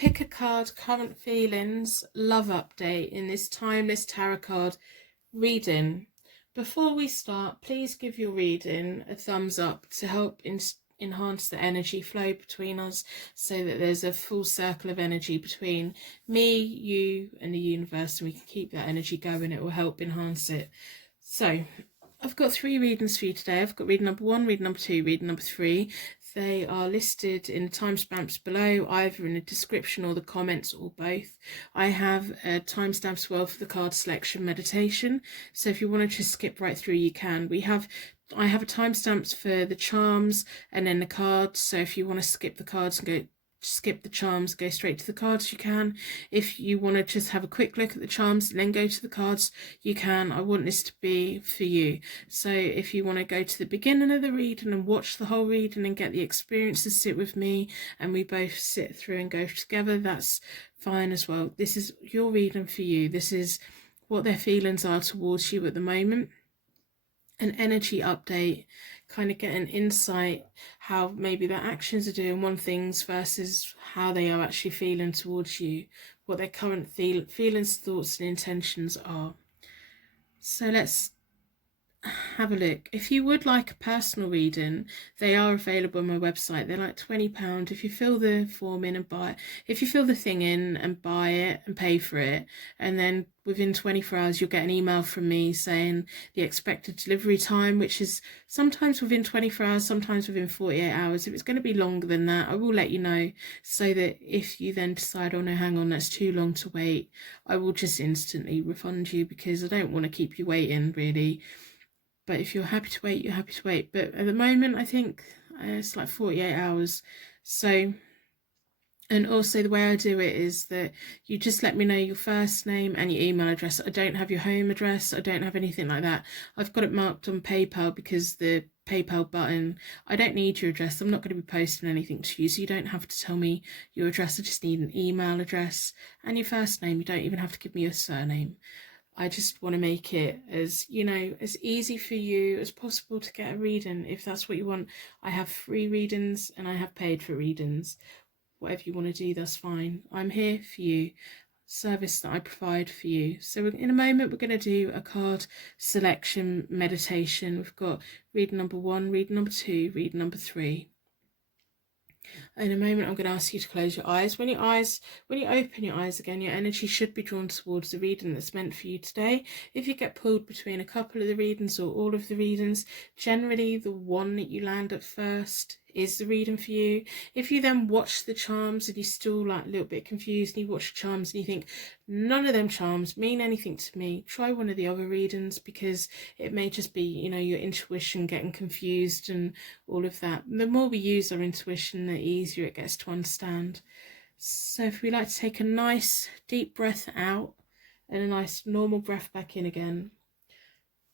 Pick a card, current feelings, love update in this timeless tarot card reading. Before we start, please give your reading a thumbs up to help enhance the energy flow between us, so that there's a full circle of energy between me, you and the universe, and we can keep that energy going. It will help enhance it. So I've got 3 readings for you today. I've got reading number 1, reading number 2, reading number 3. They are listed in the timestamps below, either in the description or the comments, or both. I have a timestamp as well for the card selection meditation, so if you want to just skip right through, you can. I have a timestamps for the charms and then the cards, so if you want to skip the cards and skip the charms, go straight to the cards, you can. If you want to just have a quick look at the charms and then go to the cards, you can. I want this to be for you. So if you want to go to the beginning of the reading and watch the whole reading and get the experience to sit with me, and we both sit through and go together, that's fine as well. This is your reading for you. This is what their feelings are towards you at the moment. An energy update, kind of get an insight how maybe their actions are doing one things versus how they are actually feeling towards you, what their current feelings, thoughts and intentions are. So let's have a look. If you would like a personal reading, they are available on my website. They're like £20 if you fill the form in and buy it. If you fill the thing in and buy it and pay for it, and then within 24 hours you'll get an email from me saying the expected delivery time, which is sometimes within 24 hours, sometimes within 48 hours. If it's going to be longer than that, I will let you know, so that if you then decide, oh no, hang on, that's too long to wait, I will just instantly refund you, because I don't want to keep you waiting really. But if you're happy to wait, you're happy to wait. But at the moment, I think it's like 48 hours. So, and also the way I do it is that you just let me know your first name and your email address. I don't have your home address. I don't have anything like that. I've got it marked on PayPal, because the PayPal button, I don't need your address. I'm not going to be posting anything to you, so you don't have to tell me your address. I just need an email address and your first name. You don't even have to give me your surname. I just want to make it as, as easy for you as possible to get a reading, if that's what you want. I have free readings and I have paid for readings. Whatever you want to do, that's fine. I'm here for you. Service that I provide for you. So in a moment, we're going to do a card selection meditation. We've got reading number 1, reading number 2, reading number 3. In a moment, I'm going to ask you to close your eyes. When you open your eyes again, your energy should be drawn towards the reading that's meant for you today. If you get pulled between a couple of the readings or all of the readings, generally the one that you land at first is the reading for you. If you then watch the charms and you're still like a little bit confused, and you watch the charms and you think none of them charms mean anything to me, try one of the other readings, because it may just be, your intuition getting confused and all of that. The more we use our intuition, the easier it gets to understand. So if we like to take a nice deep breath out and a nice normal breath back in again,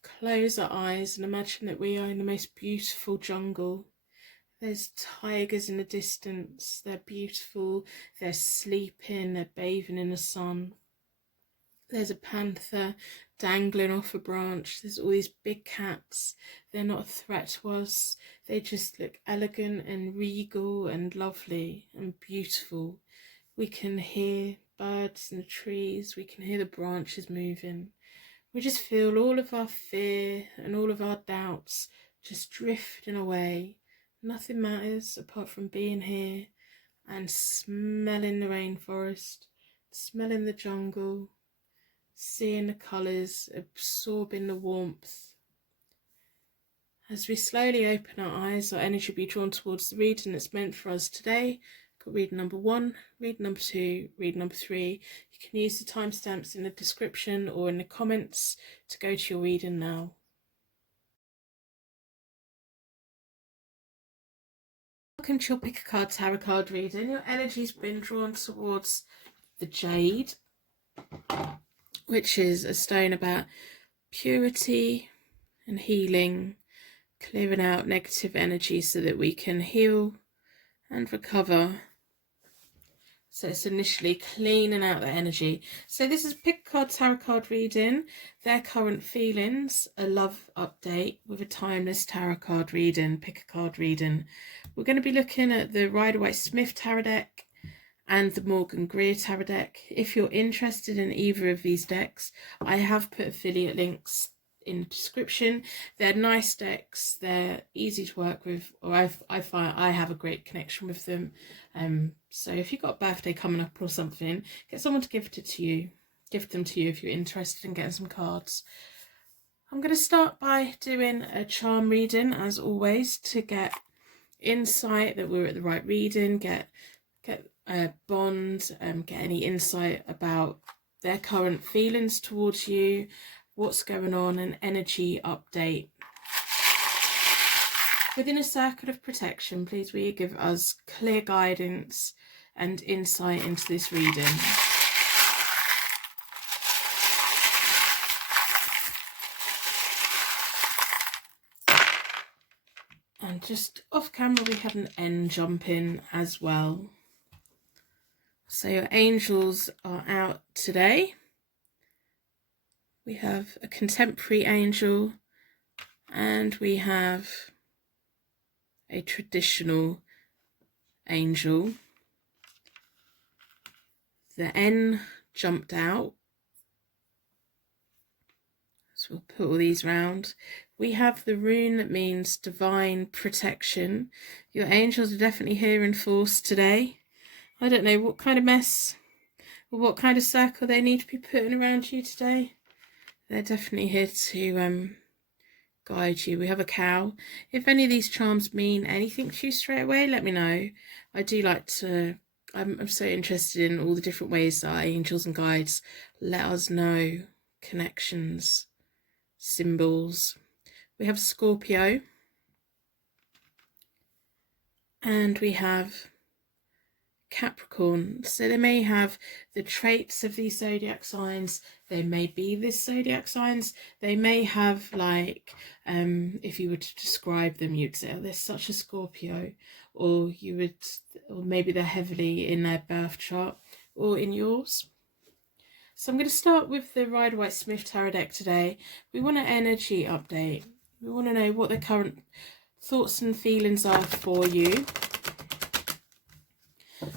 close our eyes and imagine that we are in the most beautiful jungle. There's tigers in the distance. They're beautiful. They're sleeping. They're bathing in the sun. There's a panther dangling off a branch. There's all these big cats. They're not a threat to us. They just look elegant and regal and lovely and beautiful. We can hear birds in the trees. We can hear the branches moving. We just feel all of our fear and all of our doubts just drifting away. Nothing matters apart from being here and smelling the rainforest, smelling the jungle, seeing the colours, absorbing the warmth. As we slowly open our eyes, our energy will be drawn towards the reading that's meant for us today. Got reading number 1, reading number 2, reading number 3. You can use the timestamps in the description or in the comments to go to your reading now. Welcome to your Pick a Card Tarot card reading. Your energy's been drawn towards the Jade, which is a stone about purity and healing, clearing out negative energy so that we can heal and recover. So it's initially cleaning out the energy. So this is Pick a Card Tarot card reading. Their current feelings, a love update with a timeless tarot card reading, pick a card reading. We're going to be looking at the Rider-Waite-Smith tarot deck and the Greer Tarot deck. If you're interested in either of these decks, I have put affiliate links in the description. They're nice decks, they're easy to work with, or I find I have a great connection with them. So if you've got a birthday coming up or something, get someone to gift them to you if you're interested in getting some cards. I'm going to start by doing a charm reading, as always, to get insight that we're at the right reading, get a bond, get any insight about their current feelings towards you, what's going on, an energy update. Within a circle of protection, please will you give us clear guidance and insight into this reading. And just off camera, we had an N jump in as well. So your angels are out today. We have a contemporary angel and we have a traditional angel. The N jumped out. So we'll put all these round. We have the rune that means divine protection. Your angels are definitely here in force today. I don't know what kind of mess or what kind of circle they need to be putting around you today. They're definitely here to guide you. We have a cow. If any of these charms mean anything to you straight away, let me know. I do like to, I'm so interested in all the different ways that our angels and guides let us know connections, symbols. We have Scorpio. And we have Capricorn. So they may have the traits of these zodiac signs. They may be this zodiac signs. They may have, like, if you were to describe them, you'd say, oh, they're such a Scorpio, or you would, or maybe they're heavily in their birth chart or in yours. So I'm going to start with the Rider-Waite-Smith Tarot deck today. We want an energy update. We want to know what the current thoughts and feelings are for you.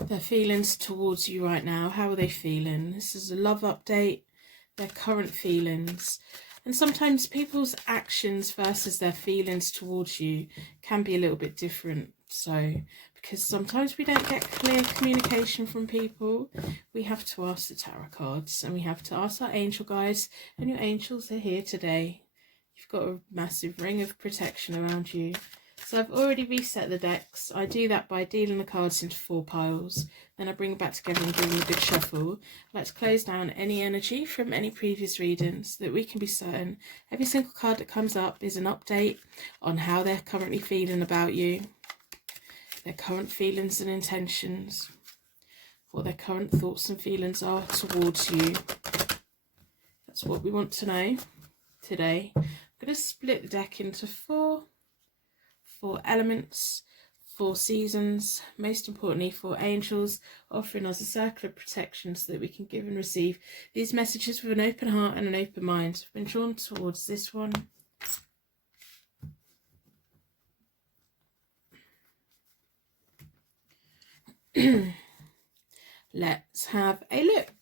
Their feelings towards you right now. How are they feeling? This is a love update. Their current feelings. And sometimes people's actions versus their feelings towards you can be a little bit different. So, because sometimes we don't get clear communication from people, we have to ask the tarot cards and we have to ask our angel guides, and your angels are here today. You've got a massive ring of protection around you. So I've already reset the decks. I do that by dealing the cards into 4 piles. Then I bring it back together and give them a good shuffle. Let's close down any energy from any previous readings so that we can be certain every single card that comes up is an update on how they're currently feeling about you, their current feelings and intentions, what their current thoughts and feelings are towards you. That's what we want to know today. I'm going to split the deck into 4 elements, 4 seasons, most importantly 4 angels, offering us a circle of protection so that we can give and receive these messages with an open heart and an open mind. I've been drawn towards this one. Let's have a look.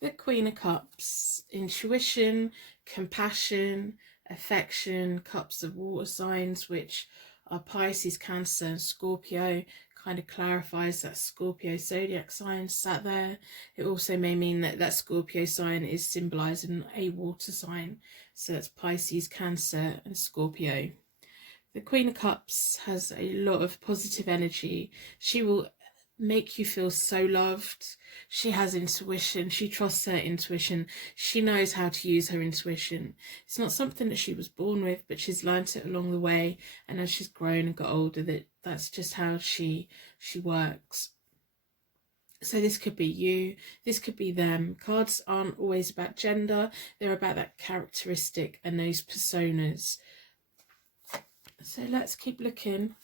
The Queen of Cups, intuition, compassion, affection, cups of water signs, which are Pisces, Cancer and Scorpio. Kind of clarifies that Scorpio zodiac sign sat there. It also may mean that that Scorpio sign is symbolizing a water sign. So that's Pisces, Cancer and Scorpio. The Queen of Cups has a lot of positive energy. She will make you feel so loved. She has intuition. She trusts her intuition. She knows how to use her intuition. It's not something that she was born with, but she's learnt it along the way, and as she's grown and got older, that's just how she works. So this could be you, this could be them. Cards aren't always about gender, they're about that characteristic and those personas. So let's keep looking.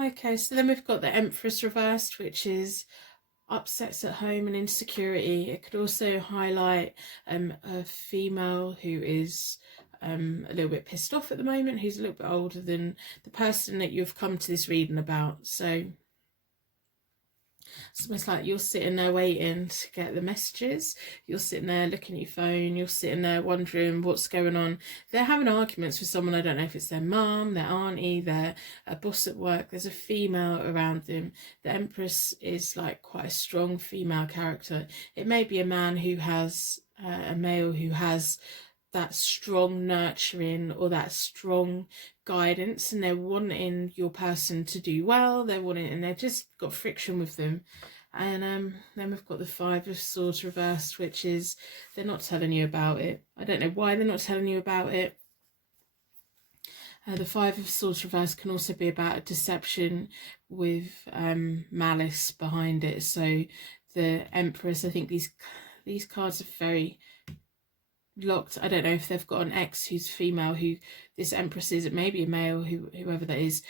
Okay, so then we've got the Empress reversed, which is upsets at home and insecurity. It could also highlight a female who is a little bit pissed off at the moment, who's a little bit older than the person that you've come to this reading about. So It's almost like you're sitting there waiting to get the messages. You're sitting there looking at your phone. You're sitting there wondering what's going on. They're having arguments with someone. I don't know if it's their mum, their auntie, their boss at work. There's a female around them. The Empress is like quite a strong female character. It may be a man who has, a male who has that strong nurturing or that strong guidance, and they're wanting your person to do well. They're wanting, and they've just got friction with them. And then we've got the Five of Swords reversed, which is they're not telling you about it. I don't know why they're not telling you about it. The Five of Swords reversed can also be about a deception with malice behind it. So the Empress, I think these cards are very locked. I don't know if they've got an ex who's female, who this Empress is. It may be a male, whoever that is.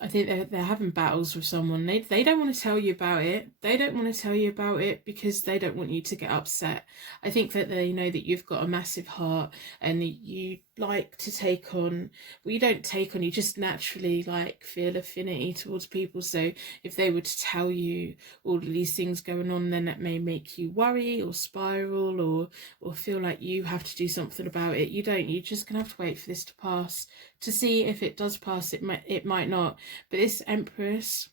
I think they're having battles with someone. They don't want to tell you about it. They don't want to tell you about it because they don't want you to get upset. I think that they know that you've got a massive heart and you like to take on, well, you don't take on, you just naturally like feel affinity towards people. So if they were to tell you all of these things going on, then that may make you worry or spiral or feel like you have to do something about it. You don't. You're just gonna have to wait for this to pass to see if it does pass. It might not. But this Empress,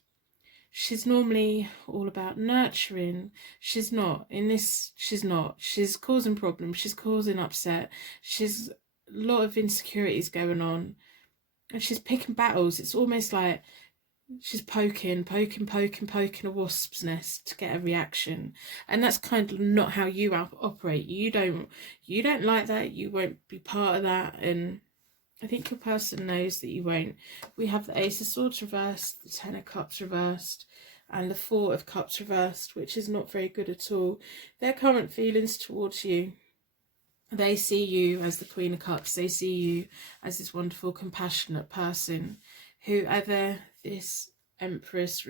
she's normally all about nurturing. She's not in this. She's not. She's causing problems. She's causing upset. She's a lot of insecurities going on, and she's picking battles. It's almost like she's poking a wasp's nest to get a reaction, and that's kind of not how you operate. You don't like that. You won't be part of that, and I think your person knows that you won't. We have the Ace of Swords reversed, the Ten of Cups reversed, and the Four of Cups reversed, which is not very good at all. Their current feelings towards you, they see you as the Queen of Cups. They see you as this wonderful, compassionate person. Whoever this Empress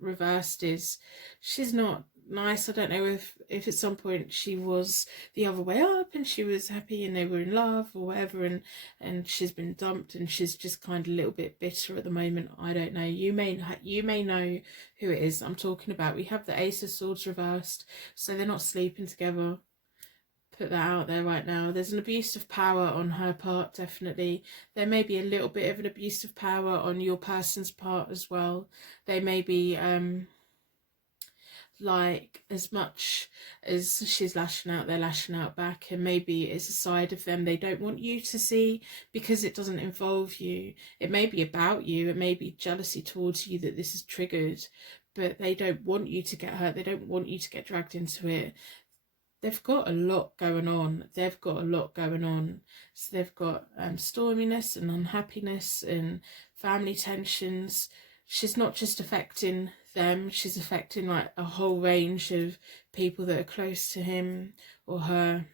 reversed is, she's not nice. I don't know if at some point she was the other way up and she was happy and they were in love or whatever, and she's been dumped and she's just kind of a little bit bitter at the moment. I don't know. You may know who it is I'm talking about. We have the Ace of Swords reversed, so they're not sleeping together. Put that out there right now. There's an abuse of power on her part, definitely. There may be a little bit of an abuse of power on your person's part as well. They may be like, as much as she's lashing out, they're lashing out back, and maybe it's a side of them they don't want you to see because it doesn't involve you. It may be about you, it may be jealousy towards you that this is triggered, but they don't want you to get hurt. They don't want you to get dragged into it. They've got a lot going on. So they've got storminess and unhappiness and family tensions. She's not just affecting them, she's affecting like a whole range of people that are close to him or her.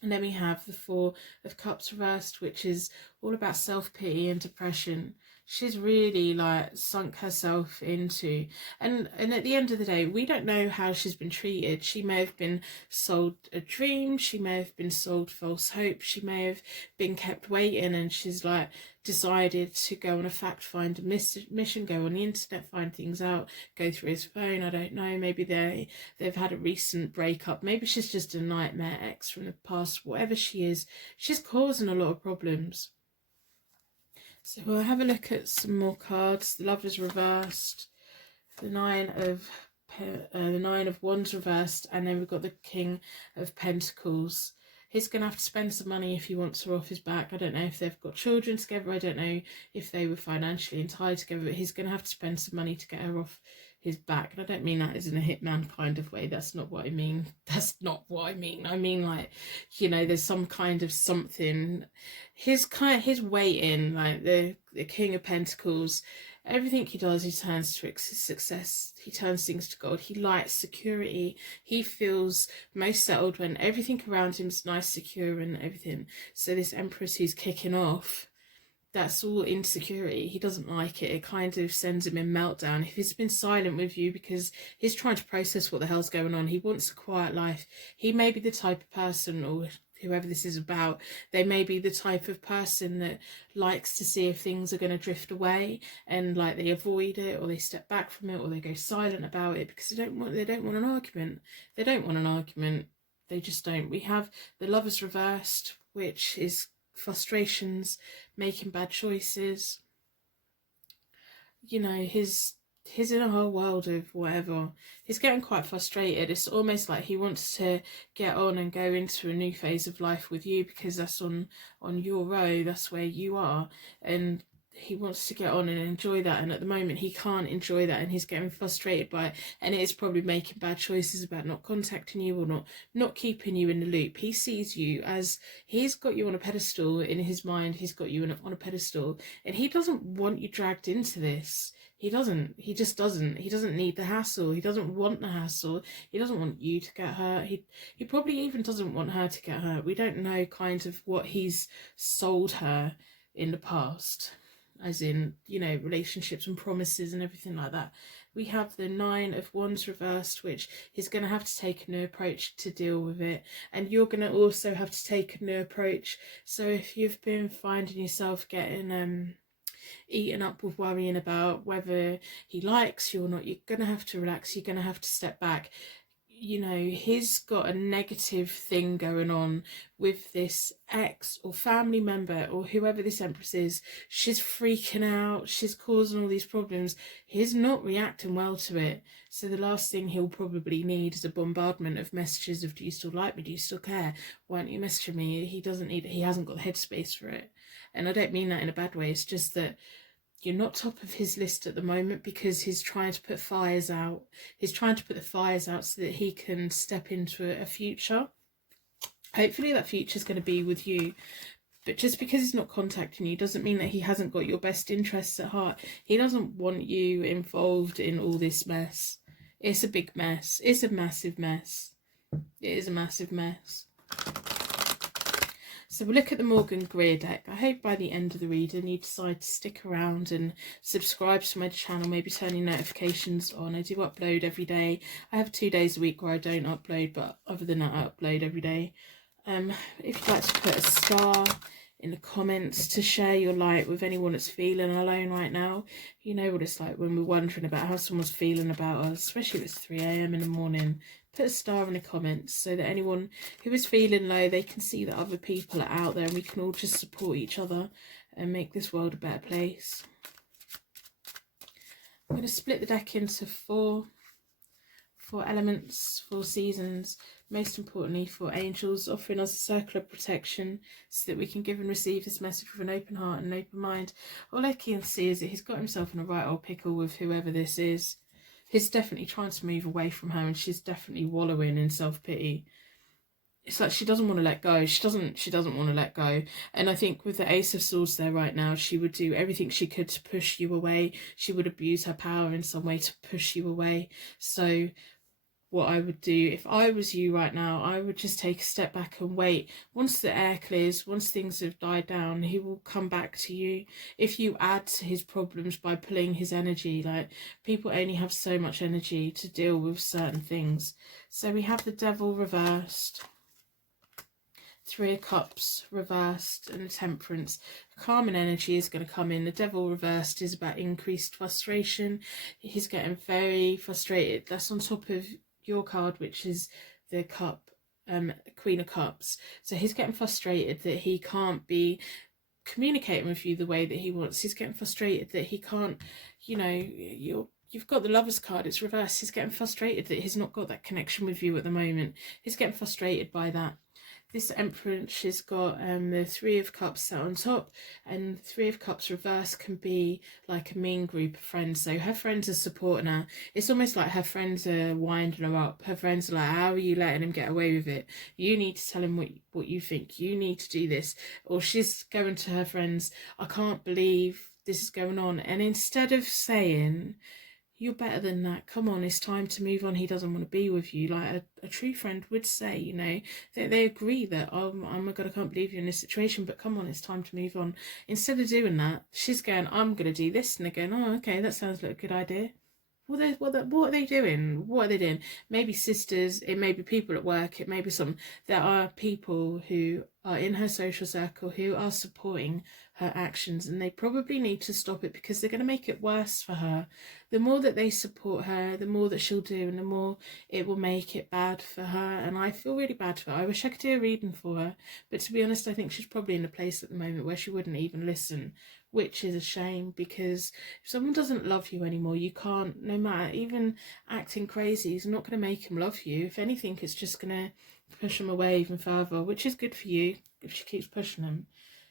And then we have the Four of Cups reversed, which is all about self-pity and depression. She's really like sunk herself into, and at the end of the day, we don't know how she's been treated. She may have been sold a dream, she may have been sold false hope, she may have been kept waiting, and she's like decided to go on a fact-finder mission, go on the internet, find things out, go through his phone. I don't know, maybe they've had a recent breakup, maybe she's just a nightmare ex from the past. Whatever she is, she's causing a lot of problems. So we'll have a look at some more cards. The Lovers reversed, the Nine of Wands reversed, and then we've got the King of Pentacles. He's going to have to spend some money if he wants her off his back. I don't know if they've got children together. I don't know if they were financially entitled together, but he's going to have to spend some money to get her off his back. And I don't mean that as in a hitman kind of way. That's not what I mean. I mean, like, you know, there's some kind of something. His weight in, like the King of Pentacles, everything he does, he turns to success. He turns things to God. He likes security. He feels most settled when everything around him is nice, secure and everything. So this Empress who's kicking off, that's all insecurity. He doesn't like it. It kind of sends him in meltdown. If he's been silent with you because he's trying to process what the hell's going on, he wants a quiet life. He may be the type of person, or whoever this is about, they may be the type of person that likes to see if things are going to drift away, and like they avoid it, or they step back from it, or they go silent about it because they don't want an argument. They don't want an argument. They just don't. We have the Lovers reversed, which is frustrations, making bad choices. You know, he's in a whole world of whatever. He's getting quite frustrated. It's almost like he wants to get on and go into a new phase of life with you, because that's on your road, that's where you are, and he wants to get on and enjoy that, and at the moment he can't enjoy that, and he's getting frustrated by it, and it is probably making bad choices about not contacting you, or not keeping you in the loop. He sees you as, he's got you on a pedestal in his mind, he's got you on a pedestal, and he doesn't want you dragged into this. He doesn't. He just doesn't. He doesn't need the hassle. He doesn't want the hassle. He doesn't want you to get hurt. He probably even doesn't want her to get hurt. We don't know kind of what he's sold her in the past, as in, you know, relationships and promises and everything like that. We have the 9 of Wands reversed, which he's going to have to take a new approach to deal with it. And you're going to also have to take a new approach. So if you've been finding yourself getting eaten up with worrying about whether he likes you or not, you're going to have to relax. You're going to have to step back. You know, he's got a negative thing going on with this ex or family member or whoever this Empress is. She's freaking out. She's causing all these problems. He's not reacting well to it. So the last thing he'll probably need is a bombardment of messages of, do you still like me? Do you still care? Why aren't you messaging me? He doesn't need it. He hasn't got the headspace for it. And I don't mean that in a bad way. It's just that you're not top of his list at the moment, because he's trying to put fires out. He's trying to put the fires out so that he can step into a future. Hopefully that future is going to be with you. But just because he's not contacting you doesn't mean that he hasn't got your best interests at heart. He doesn't want you involved in all this mess. It's a big mess. It's a massive mess. It is a massive mess. So we'll look at the Morgan Greer deck. I hope by the end of the reading you decide to stick around and subscribe to my channel, maybe turn your notifications on. I do upload every day. I have 2 days a week where I don't upload, but other than that I upload every day. If you'd like to put a star in the comments to share your light with anyone that's feeling alone right now. You know what it's like when we're wondering about how someone's feeling about us, especially if it's 3 AM in the morning. Put a star in the comments so that anyone who is feeling low, they can see that other people are out there and we can all just support each other and make this world a better place. I'm going to split the deck into four elements, 4 seasons, most importantly 4 angels, offering us a circle of protection so that we can give and receive this message with an open heart and an open mind. All I can see is that he's got himself in a right old pickle with whoever this is. He's definitely trying to move away from her, and she's definitely wallowing in self-pity. It's like she doesn't want to let go. She doesn't want to let go. And I think with the Ace of Swords there right now, she would do everything she could to push you away. She would abuse her power in some way to push you away. So what I would do if I was you right now, I would just take a step back and wait. Once the air clears, once things have died down, he will come back to you. If you add to his problems by pulling his energy, like, people only have so much energy to deal with certain things. So we have the Devil reversed, 3 of Cups reversed, and the Temperance. Calm and energy is going to come in. The Devil reversed is about increased frustration. He's getting very frustrated. That's on top of your card, which is the Cup, Queen of Cups. So he's getting frustrated that he can't be communicating with you the way that he wants. He's getting frustrated that he can't, you know, you've got the Lover's card, it's reversed. He's getting frustrated that he's not got that connection with you at the moment. He's getting frustrated by that. This Empress has got the 3 of Cups sat on top, and 3 of Cups reverse can be like a mean group of friends. So her friends are supporting her. It's almost like her friends are winding her up. Her friends are like, how are you letting him get away with it? You need to tell him what you think. You need to do this. Or she's going to her friends, I can't believe this is going on. And instead of saying, you're better than that, come on, it's time to move on, he doesn't want to be with you, like a true friend would say, you know, they agree that, oh my god, I can't believe you're in this situation, but come on, it's time to move on. Instead of doing that, she's going, I'm going to do this, and they're going, oh okay, that sounds like a good idea. What are they doing? What are they doing? Maybe sisters, it may be people at work, it may be some. There are people who are in her social circle who are supporting her actions, and they probably need to stop it because they're going to make it worse for her. The more that they support her, the more that she'll do, and the more it will make it bad for her. And I feel really bad for her. I wish I could do a reading for her, but to be honest, I think she's probably in a place at the moment where she wouldn't even listen, which is a shame, because if someone doesn't love you anymore, you can't, no matter, even acting crazy is not going to make them love you. If anything, it's just going to push them away even further, which is good for you if she keeps pushing them.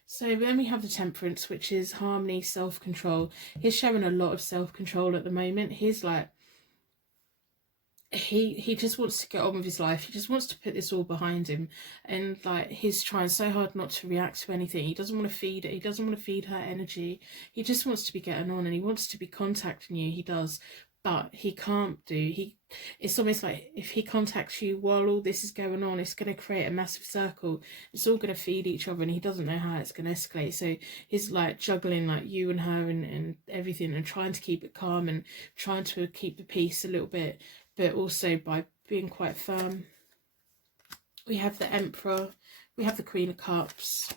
So then we have the Temperance, which is harmony, self-control. He's showing a lot of self-control at the moment. He's like, he just wants to get on with his life. He just wants to put this all behind him, and like, he's trying so hard not to react to anything. He doesn't want to feed it. He doesn't want to feed her energy. He just wants to be getting on, and he wants to be contacting you. He does, but he can't do. It's almost like if he contacts you while all this is going on, it's going to create a massive circle. It's all going to feed each other, and he doesn't know how it's going to escalate. So he's like juggling like you and her and everything, and trying to keep it calm and trying to keep the peace a little bit, but also by being quite firm. We have the Emperor, we have the Queen of Cups,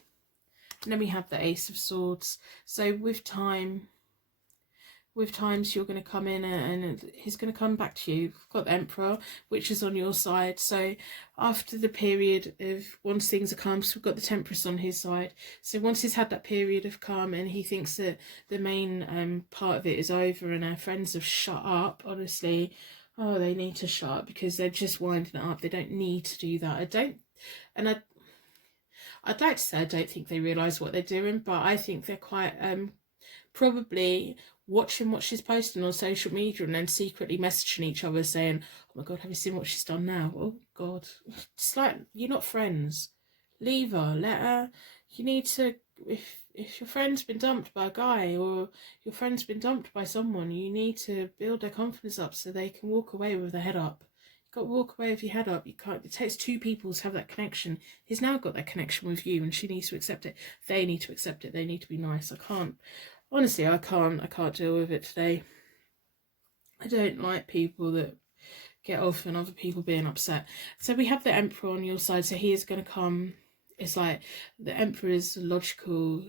and then we have the Ace of Swords. So with times you're going to come in and he's going to come back to you. We've got the Emperor, which is on your side. So after the period of once things are calm, so we've got the Temperance on his side. So once he's had that period of calm and he thinks that the main part of it is over and our friends have shut up, honestly, oh, they need to shut up because they're just winding it up. They don't need to do that. I'd like to say I don't think they realise what they're doing, but I think they're quite probably watching what she's posting on social media and then secretly messaging each other saying, oh my god, have you seen what she's done now? Oh god. It's like, you're not friends. Leave her, let her. You need to, if your friend's been dumped by a guy or your friend's been dumped by someone, you need to build their confidence up so they can walk away with their head up. You've got to walk away with your head up. You can't. It takes two people to have that connection. He's now got that connection with you, and she needs to accept it. They need to accept it. They need to be nice. I can't. Honestly, I can't deal with it today. I don't like people that get off and other people being upset. So we have the Emperor on your side, so he is going to come. It's like the Emperor is logical,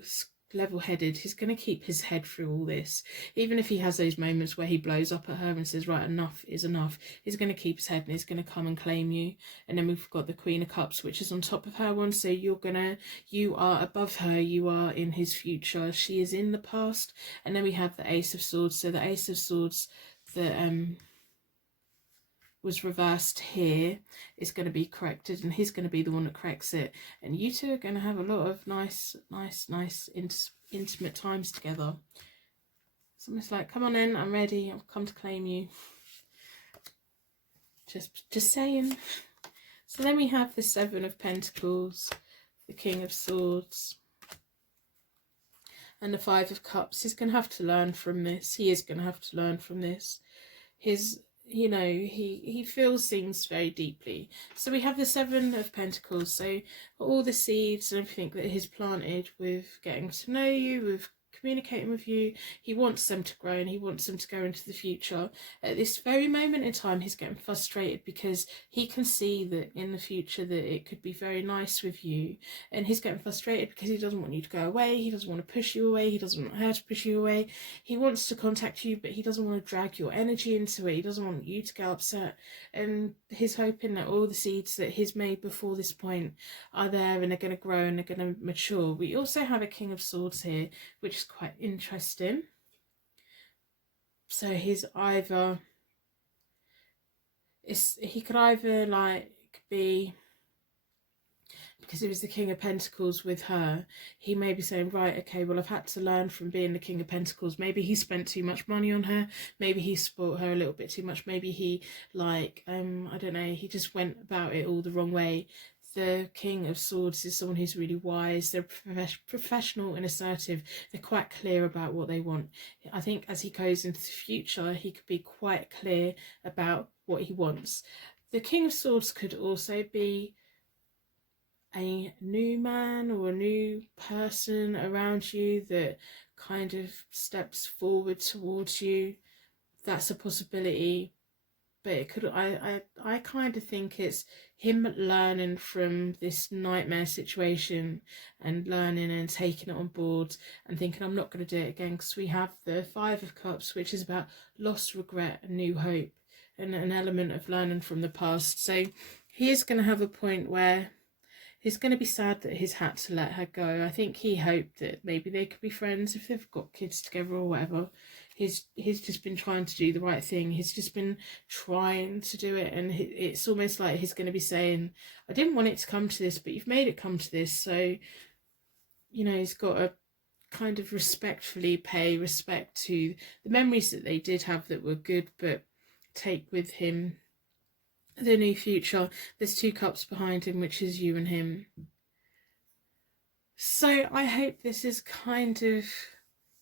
level-headed. He's going to keep his head through all this. Even if he has those moments where he blows up at her and says, right, enough is enough, he's going to keep his head and he's going to come and claim you. And then we've got the Queen of Cups, which is on top of her one. So you are above her. You are in his future. She is in the past. And then we have the Ace of Swords. So the Ace of Swords, was reversed here, is going to be corrected, and he's going to be the one that corrects it, and you two are going to have a lot of nice intimate times together. It's almost like, come on in, I'm ready, I've come to claim you. Just saying. So then we have the Seven of Pentacles, the King of Swords, and the Five of Cups. He's going to have to learn from this. He is going to have to learn from this. He feels things very deeply. So we have the Seven of Pentacles. So all the seeds and everything that he's planted with getting to know you, with communicating with you, he wants them to grow and he wants them to go into the future. At this very moment in time, he's getting frustrated because he can see that in the future that it could be very nice with you, and he's getting frustrated because he doesn't want you to go away, he doesn't want to push you away, he doesn't want her to push you away. He wants to contact you, but he doesn't want to drag your energy into it. He doesn't want you to get upset, and he's hoping that all the seeds that he's made before this point are there and they're going to grow and they're going to mature. We also have a King of Swords here, which is quite interesting. So he could either like be, because he was the King of Pentacles with her, he may be saying, right, okay, well, I've had to learn from being the King of Pentacles. Maybe he spent too much money on her. Maybe he spoilt her a little bit too much. Maybe he, like, I don't know, he just went about it all the wrong way. The King of Swords is someone who's really wise. They're professional and assertive. They're quite clear about what they want. I think as he goes into the future, he could be quite clear about what he wants. The King of Swords could also be a new man or a new person around you that kind of steps forward towards you, that's a possibility. But it could, I kind of think it's him learning from this nightmare situation and learning and taking it on board and thinking, I'm not going to do it again, because we have the Five of Cups, which is about loss, regret and new hope, and an element of learning from the past. So he is going to have a point where he's going to be sad that he's had to let her go. I think he hoped that maybe they could be friends if they've got kids together or whatever. He's just been trying to do the right thing. He's just been trying to do it, and it's almost like he's going to be saying, I didn't want it to come to this, but you've made it come to this. So, you know, he's got to kind of respectfully pay respect to the memories that they did have that were good, but take with him the new future. There's 2 cups behind him, which is you and him. So I hope this is kind of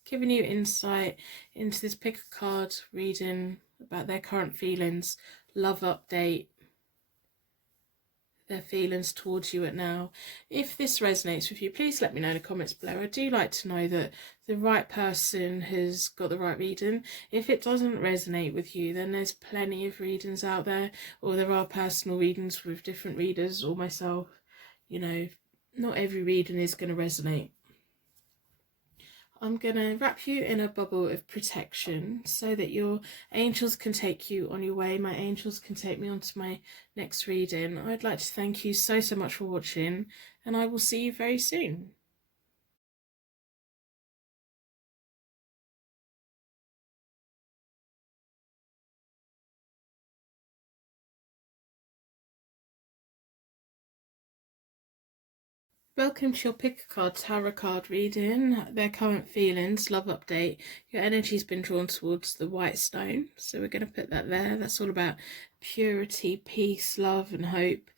giving you insight into this pick a card reading about their current feelings, love update, their feelings towards you at now. If this resonates with you, please let me know in the comments below. I do like to know that the right person has got the right reading. If it doesn't resonate with you, then there's plenty of readings out there, or there are personal readings with different readers or myself. You know, not every reading is going to resonate. I'm going to wrap you in a bubble of protection so that your angels can take you on your way. My angels can take me on to my next reading. I'd like to thank you so much for watching, and I will see you very soon. Welcome to your pick a card tarot card reading, their current feelings, love update. Your energy's been drawn towards the white stone, so we're going to put that there. That's all about purity, peace, love and hope.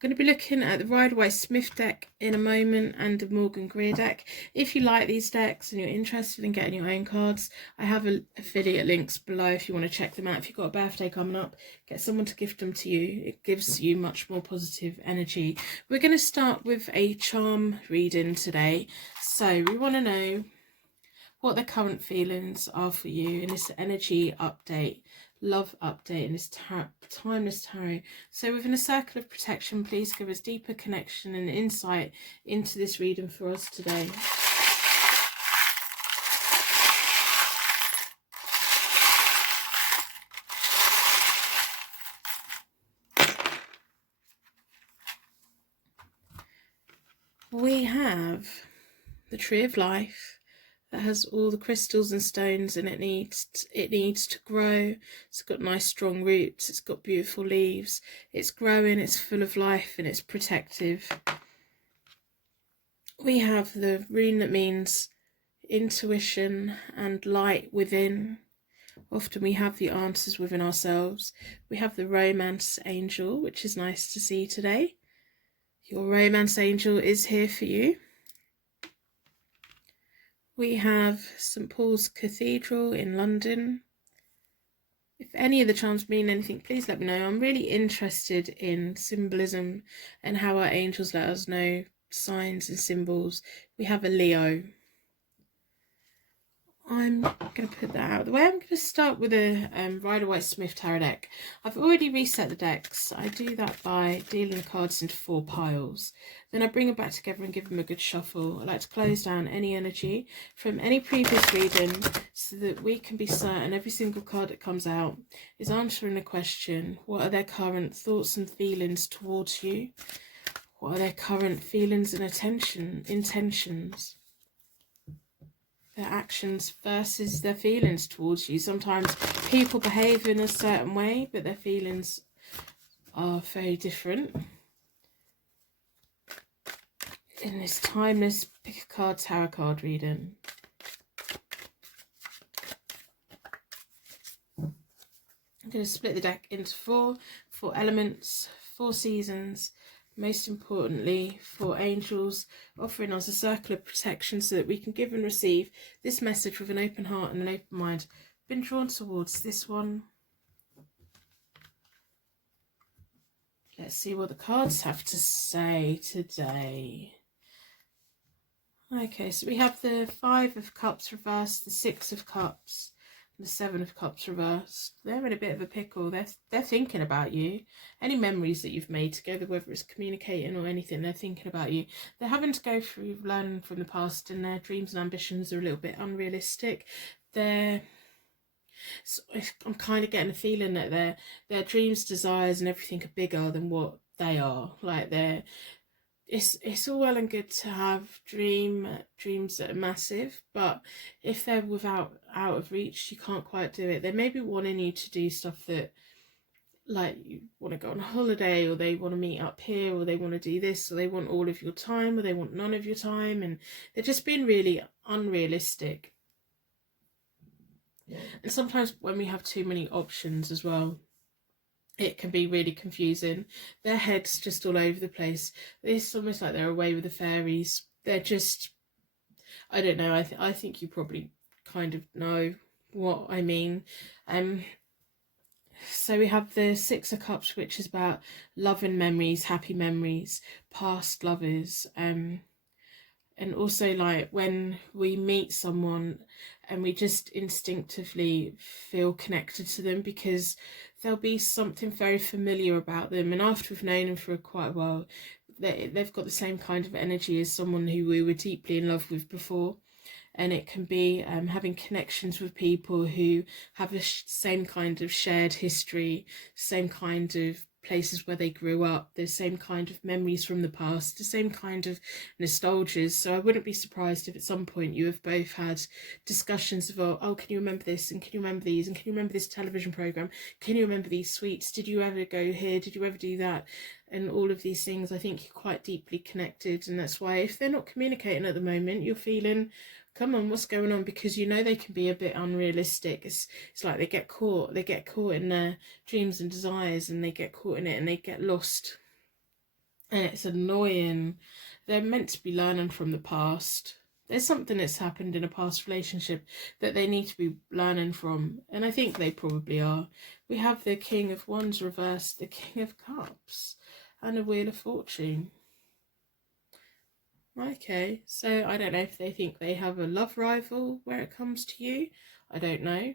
Going to be looking at the Rider-Waite-Smith deck in a moment and the Morgan Greer deck. If you like these decks and you're interested in getting your own cards, I have affiliate links below if you want to check them out. If you've got a birthday coming up, get someone to gift them to you. It gives you much more positive energy. We're going to start with a charm reading today. So we want to know what the current feelings are for you in this energy update, love update in this timeless tarot. So within a circle of protection, please give us deeper connection and insight into this reading for us today. We have the Tree of Life that has all the crystals and stones, and it needs to grow. It's got nice strong roots, it's got beautiful leaves, it's growing, it's full of life, and it's protective. We have the rune that means intuition and light within. Often we have the answers within ourselves. We have the Romance Angel, which is nice to see today. Your Romance Angel is here for you. We have St Paul's Cathedral in London. If any of the charms mean anything, please let me know. I'm really interested in symbolism and how our angels let us know signs and symbols. We have a Leo. I'm going to put that out of the way. I'm going to start with a Rider-Waite-Smith tarot deck. I've already reset the decks. I do that by dealing the cards into 4 piles. Then I bring them back together and give them a good shuffle. I like to close down any energy from any previous reading so that we can be certain every single card that comes out is answering a question. What are their current thoughts and feelings towards you? What are their current feelings and intentions? Their actions versus their feelings towards you. Sometimes people behave in a certain way, but their feelings are very different. In this timeless pick a card tarot card reading. I'm going to split the deck into 4 elements, 4 seasons. Most importantly, for angels, offering us a circle of protection so that we can give and receive this message with an open heart and an open mind. Been drawn towards this one. Let's see what the cards have to say today. Okay, so we have the 5 of Cups reversed, the 6 of Cups, The Seven of Cups reversed. They're in a bit of a pickle. They're thinking about you. Any memories that you've made together, whether it's communicating or anything, they're thinking about you. They're having to go through learning from the past, and their dreams and ambitions are a little bit unrealistic. I'm kind of getting a feeling that their dreams, desires, and everything are bigger than what they are. Like it's all well and good to have dreams that are massive, but if they're out of reach, you can't quite do it. They may be wanting you to do stuff that, like, you want to go on holiday, or they want to meet up here, or they want to do this, or they want all of your time, or they want none of your time, and they're just being really unrealistic. And sometimes when we have too many options as well, it can be really confusing. Their head's just all over the place. It's almost like they're away with the fairies. They're just, I don't know, I think you probably kind of know what I mean. So we have the Six of Cups, which is about love and memories, happy memories, past lovers, and also like when we meet someone and we just instinctively feel connected to them because there'll be something very familiar about them, and after we've known them for quite a while, they've got the same kind of energy as someone who we were deeply in love with before. And it can be having connections with people who have the same kind of shared history, same kind of places where they grew up, the same kind of memories from the past, the same kind of nostalgias. So I wouldn't be surprised if at some point you have both had discussions of, oh, can you remember this, and can you remember these, and can you remember this television program, can you remember these sweets, did you ever go here, did you ever do that, and all of these things. I think you're quite deeply connected, and that's why if they're not communicating at the moment, you're feeling, come on, what's going on? Because you know they can be a bit unrealistic. It's like they get caught in their dreams and desires, and they get caught in it and they get lost, and it's annoying. They're meant to be learning from the past. There's something that's happened in a past relationship that they need to be learning from, and I think they probably are. We have the King of Wands reversed, the King of Cups, and a Wheel of Fortune. Okay, so I don't know if they think they have a love rival where it comes to you. I don't know.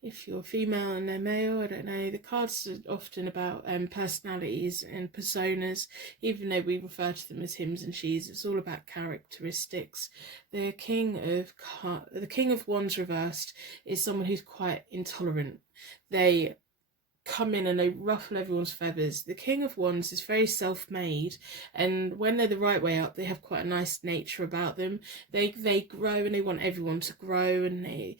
If you're female and they're male, I don't know. The cards are often about personalities and personas, even though we refer to them as hims and she's. It's all about characteristics. The King of Wands reversed is someone who's quite intolerant. They come in and they ruffle everyone's feathers. The King of Wands is very self-made, and when they're the right way up, they have quite a nice nature about them. They grow, and they want everyone to grow, and they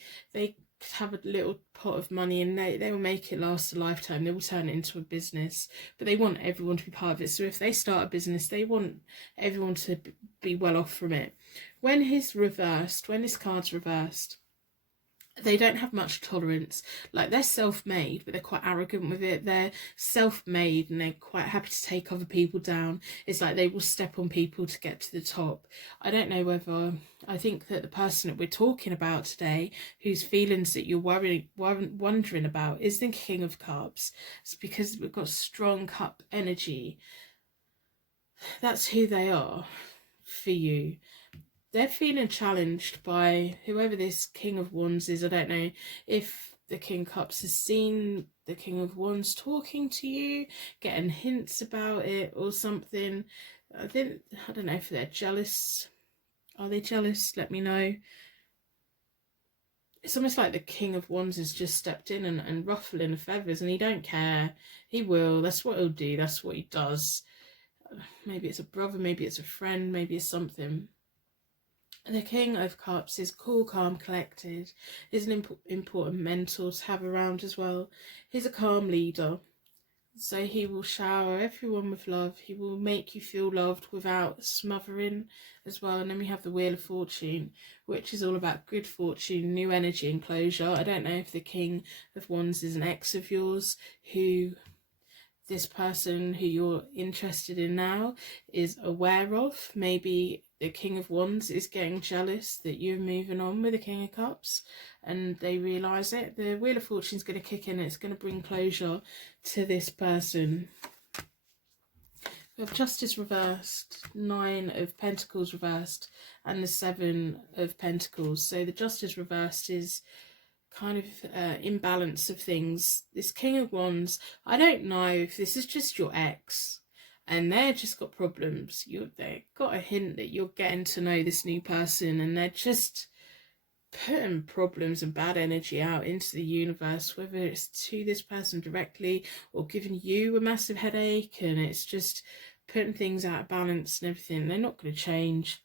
have a little pot of money, and they will make it last a lifetime. They will turn it into a business, but they want everyone to be part of it. So if they start a business, they want everyone to be well off from it. When this card's reversed, they don't have much tolerance. Like, they're self-made, but they're quite arrogant with it. They're self-made and they're quite happy to take other people down. It's like they will step on people to get to the top. I don't know whether, I think that the person that we're talking about today, whose feelings that you're wondering about, is the King of Cups. It's because we've got strong cup energy. That's who they are for you. They're feeling challenged by whoever this King of Wands is. I don't know if the King of Cups has seen the King of Wands talking to you, getting hints about it or something. I don't know if they're jealous. Are they jealous? Let me know. It's almost like the King of Wands has just stepped in and ruffling the feathers, and he don't care. He will. That's what he'll do. That's what he does. Maybe it's a brother, maybe it's a friend, maybe it's something. The King of Cups is cool, calm, collected. He's an important mentor to have around as well. He's a calm leader. So he will shower everyone with love. He will make you feel loved without smothering as well. And then we have the Wheel of Fortune, which is all about good fortune, new energy and closure. I don't know if the King of Wands is an ex of yours who this person who you're interested in now is aware of. Maybe the King of Wands is getting jealous that you're moving on with the King of Cups, and they realise it. The Wheel of Fortune is going to kick in, and it's going to bring closure to this person. We have Justice reversed, Nine of Pentacles reversed, and the Seven of Pentacles. So the Justice reversed is kind of imbalance of things. This King of Wands, I don't know if this is just your ex and they're just got problems. They got a hint that you're getting to know this new person and they're just putting problems and bad energy out into the universe, whether it's to this person directly or giving you a massive headache, and it's just putting things out of balance and everything. They're not going to change.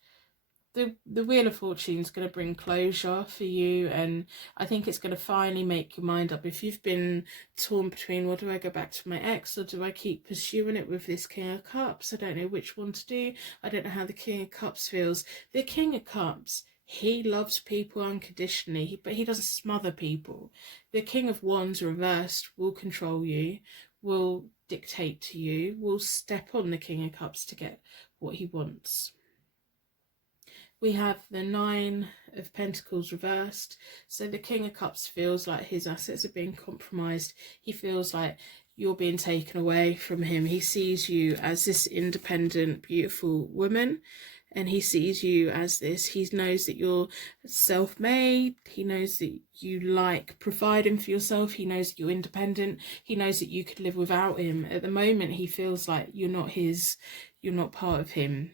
The Wheel of Fortune is going to bring closure for you, and I think it's going to finally make your mind up. If you've been torn between, well, do I go back to my ex or do I keep pursuing it with this King of Cups? I don't know which one to do. I don't know how the King of Cups feels. The King of Cups, he loves people unconditionally, but he doesn't smother people. The King of Wands reversed will control you, will dictate to you, will step on the King of Cups to get what he wants. We have the Nine of Pentacles reversed. So the King of Cups feels like his assets are being compromised. He feels like you're being taken away from him. He sees you as this independent, beautiful woman, and he sees you as this. He knows that you're self-made. He knows that you like providing for yourself. He knows that you're independent. He knows that you could live without him. At the moment, he feels like you're not his, you're not part of him.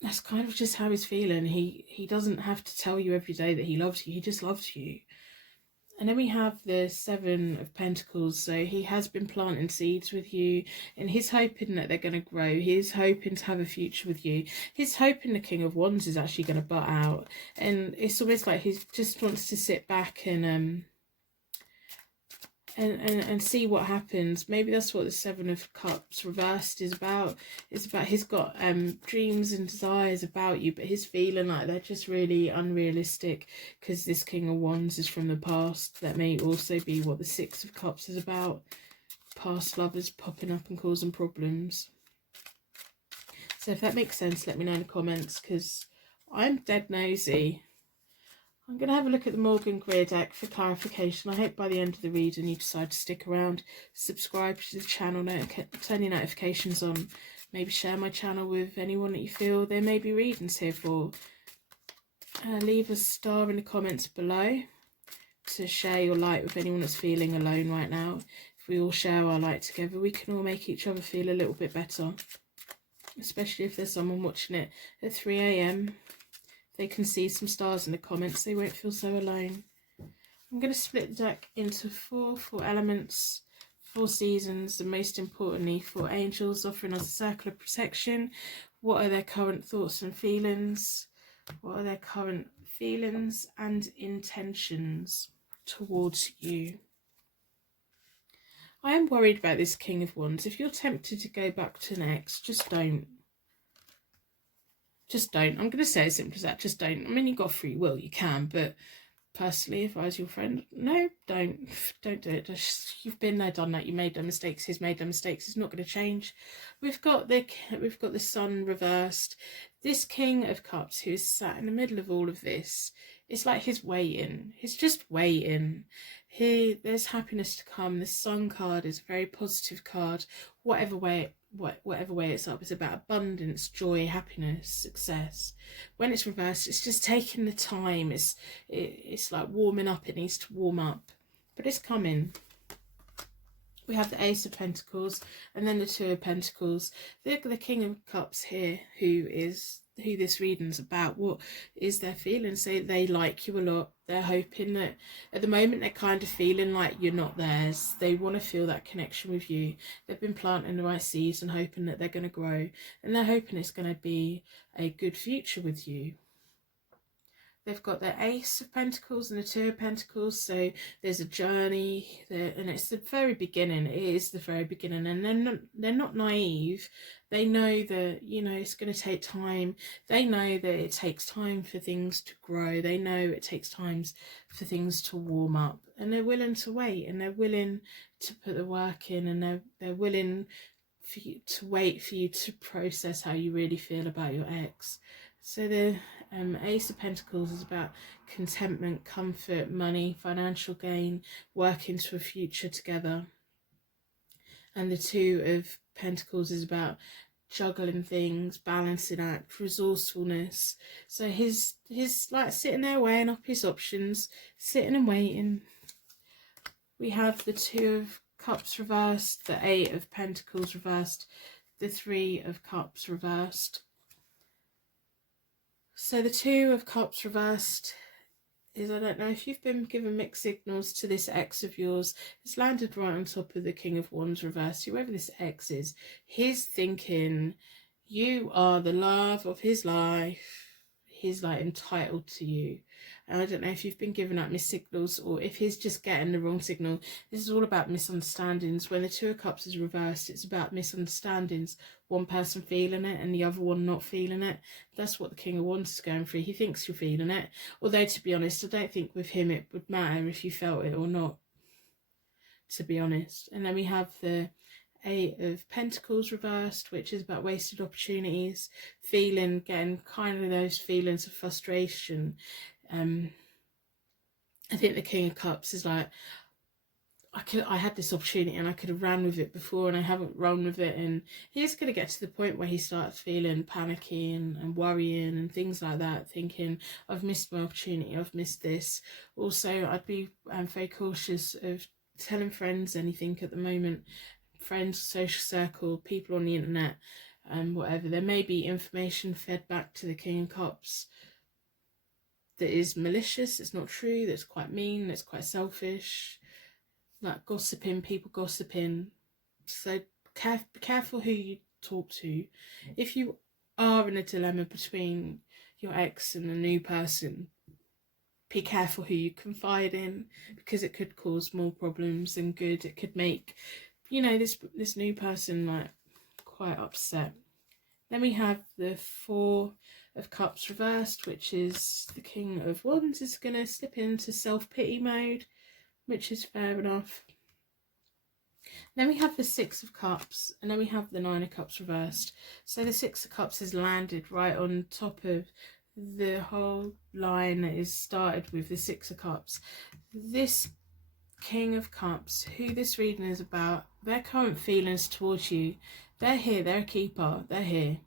That's kind of just how he's feeling. He doesn't have to tell you every day that he loves you. He just loves you. And then we have the Seven of Pentacles. So he has been planting seeds with you, and he's hoping that they're going to grow. He's hoping to have a future with you. He's hoping the King of Wands is actually going to butt out. And it's almost like he just wants to sit back and see what happens. Maybe that's what the Seven of Cups reversed is about. It's about he's got dreams and desires about you, but he's feeling like they're just really unrealistic because this King of Wands is from the past. That may also be what the Six of Cups is about. Past lovers popping up and causing problems. So if that makes sense, let me know in the comments, because I'm dead nosy. I'm going to have a look at the Morgan Greer deck for clarification. I hope by the end of the reading you decide to stick around, subscribe to the channel, turn your notifications on, maybe share my channel with anyone that you feel there may be readings here for. Leave a star in the comments below to share your light with anyone that's feeling alone right now. If we all share our light together, we can all make each other feel a little bit better, especially if there's someone watching it at 3 AM. They can see some stars in the comments, they won't feel so alone. I'm going to split the deck into four elements, 4 seasons, and most importantly 4 angels, offering us a circle of protection. What are their current thoughts and feelings? What are their current feelings and intentions towards you? I am worried about this King of Wands. If you're tempted to go back to an ex, just don't. Just don't. I'm going to say as simple as that. Just don't. I mean, you've got free will. You can. But personally, if I was your friend, no, don't. Don't do it. Just, you've been there, done that. You made their mistakes. He's made their mistakes. It's not going to change. We've got the Sun reversed. This King of Cups who is sat in the middle of all of this. It's like he's waiting. He's just waiting. There's happiness to come. The Sun card is a very positive card. Whatever way it's up, it's about abundance, joy, happiness, success. When it's reversed, it's just taking the time. It's like warming up. It needs to warm up, but it's coming. We have the Ace of Pentacles and then the Two of Pentacles. The King of Cups here, who this reading's about. What is their feelings? They like you a lot. They're hoping that at the moment they're kind of feeling like you're not theirs. They want to feel that connection with you. They've been planting the right seeds and hoping that they're going to grow, and they're hoping it's going to be a good future with you. They've got the Ace of Pentacles and the Two of Pentacles, so there's a journey there, and it's the very beginning. It is the very beginning, and they're not naive. They know that, you know, it's going to take time. They know that it takes time for things to grow. They know it takes time for things to warm up, and they're willing to wait, and they're willing to put the work in, and they're willing for you to wait for you to process how you really feel about your ex. So the Ace of Pentacles is about contentment, comfort, money, financial gain, working to a future together. And the Two of Pentacles is about juggling things, balancing act, resourcefulness. So his like sitting there weighing up his options, sitting and waiting. We have the Two of Cups reversed, the Eight of Pentacles reversed, the Three of Cups reversed. So the Two of Cups reversed is, I don't know if you've been given mixed signals to this ex of yours. It's landed right on top of the King of Wands reversed. Whoever this ex is, he's thinking you are the love of his life. He's like entitled to you. And I don't know if you've been given out missed signals or if he's just getting the wrong signal. This is all about misunderstandings. When the Two of Cups is reversed, it's about misunderstandings. One person feeling it and the other one not feeling it. That's what the King of Wands is going through. He thinks you're feeling it. Although, to be honest, I don't think with him it would matter if you felt it or not, to be honest. And then we have the Eight of Pentacles reversed, which is about wasted opportunities, getting kind of those feelings of frustration. I think the King of Cups is like, I had this opportunity and I could have ran with it before and I haven't run with it, and he's going to get to the point where he starts feeling panicky and worrying and things like that, thinking I've missed my opportunity, I've missed this. Also, I'd be very cautious of telling friends anything at the moment. Friends, social circle, people on the internet, and whatever. There may be information fed back to the King of Cups that is malicious, it's not true, that's quite mean, that's quite selfish, like gossiping, people gossiping. So be careful who you talk to. If you are in a dilemma between your ex and a new person, be careful who you confide in, because it could cause more problems than good. It could make, you know, this new person like quite upset. Then we have the Four of Cups reversed, which is the King of Wands is going to slip into self-pity mode, which is fair enough. Then we have the Six of Cups, and then we have the Nine of Cups reversed. So the Six of Cups has landed right on top of the whole line that is started with the Six of Cups. This King of Cups, who this reading is about, their current feelings towards you, they're here, they're a keeper, they're here.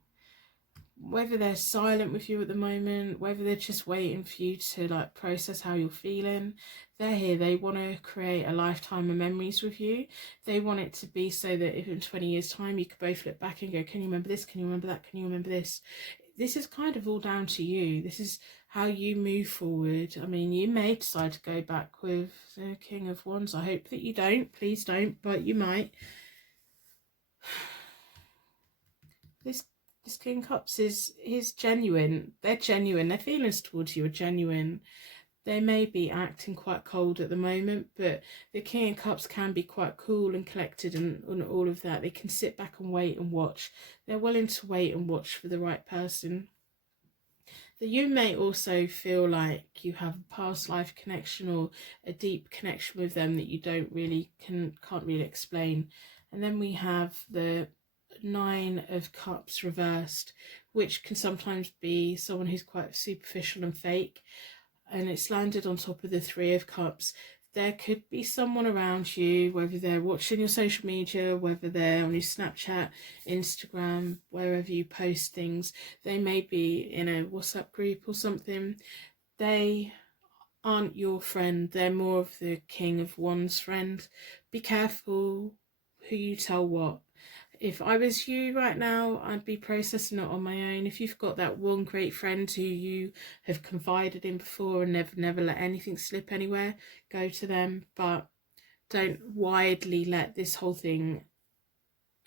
Whether they're silent with you at the moment, whether they're just waiting for you to like process how you're feeling, they're here. They want to create a lifetime of memories with you. They want it to be so that if in 20 years time you could both look back and go, can you remember this, can you remember that, can you remember this? This is kind of all down to you. This is how you move forward. I mean, you may decide to go back with the King of Wands. I hope that you don't, please don't, but you might. This King of Cups is genuine. They're genuine. Their feelings towards you are genuine. They may be acting quite cold at the moment, but the King of Cups can be quite cool and collected and all of that. They can sit back and wait and watch. They're willing to wait and watch for the right person. That you may also feel like you have a past life connection or a deep connection with them that you can't really explain. And then we have the Nine of Cups reversed, which can sometimes be someone who's quite superficial and fake, and it's landed on top of the Three of Cups. There could be someone around you, whether they're watching your social media, whether they're on your Snapchat, Instagram, wherever you post things. They may be in a WhatsApp group or something. They aren't your friend. They're more of the King of Wands friend. Be careful who you tell what. If I was you right now, I'd be processing it on my own. If you've got that one great friend who you have confided in before and never let anything slip anywhere, go to them. But don't widely let this whole thing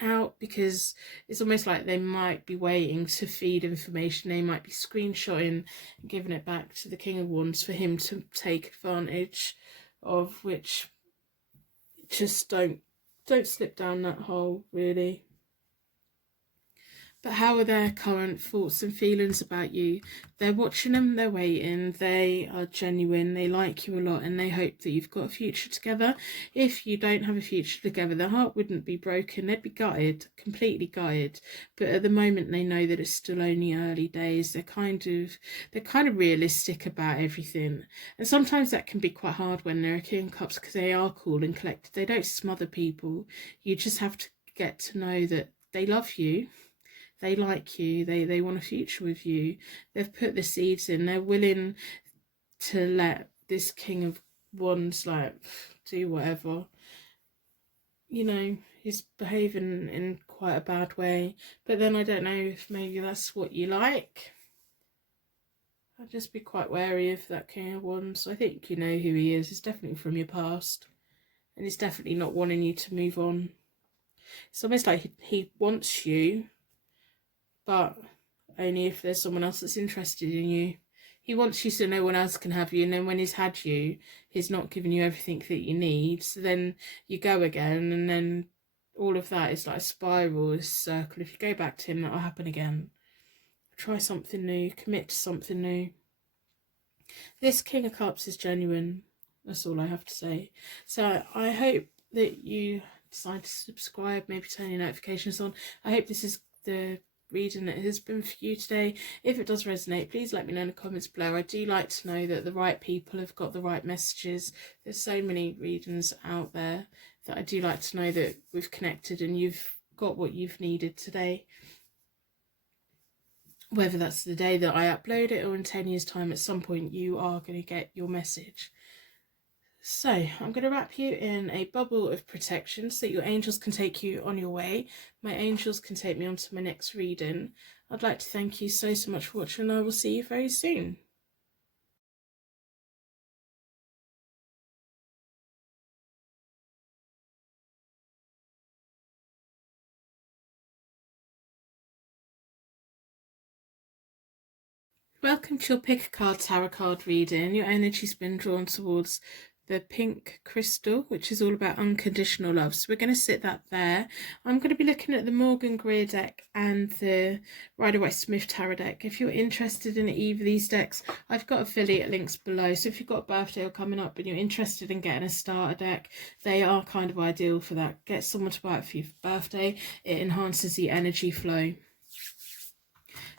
out, because it's almost like they might be waiting to feed information. They might be screenshotting and giving it back to the King of Wands for him to take advantage of, which just don't slip down that hole, really. But how are their current thoughts and feelings about you? They're watching them, they're waiting, they are genuine, they like you a lot, and they hope that you've got a future together. If you don't have a future together, their heart wouldn't be broken, they'd be gutted, completely gutted. But at the moment they know that it's still only early days. They're kind of realistic about everything. And sometimes that can be quite hard when they're a King of Cups, because they are cool and collected. They don't smother people. You just have to get to know that they love you. They like you. They want a future with you. They've put the seeds in. They're willing to let this King of Wands like do whatever. You know, he's behaving in quite a bad way. But then I don't know if maybe that's what you like. I'd just be quite wary of that King of Wands. I think you know who he is. He's definitely from your past. And he's definitely not wanting you to move on. It's almost like he wants you, but only if there's someone else that's interested in you. He wants you so no one else can have you, and then when he's had you, he's not giving you everything that you need. So then you go again, and then all of that is like a spiral, a circle. If you go back to him, that'll happen again. Try something new, commit to something new. This King of Cups is genuine. That's all I have to say. So I hope that you decide to subscribe, maybe turn your notifications on. I hope this is the reading that has been for you today. If it does resonate, please let me know in the comments below. I do like to know that the right people have got the right messages. There's so many readings out there that I do like to know that we've connected and you've got what you've needed today. Whether that's the day that I upload it or in 10 years time, at some point you are going to get your message. So I'm going to wrap you in a bubble of protection so that your angels can take you on your way. My angels can take me on to my next reading. I'd like to thank you so much for watching, and I will see you very soon. Welcome to your pick a card tarot card reading. Your energy's been drawn towards the pink crystal, which is all about unconditional love. So we're going to sit that there. I'm going to be looking at the Morgan Greer deck and the Rider-Waite-Smith tarot deck. If you're interested in either of these decks, I've got affiliate links below. So if you've got a birthday or coming up and you're interested in getting a starter deck, they are kind of ideal for that. Get someone to buy it for your birthday. It enhances the energy flow.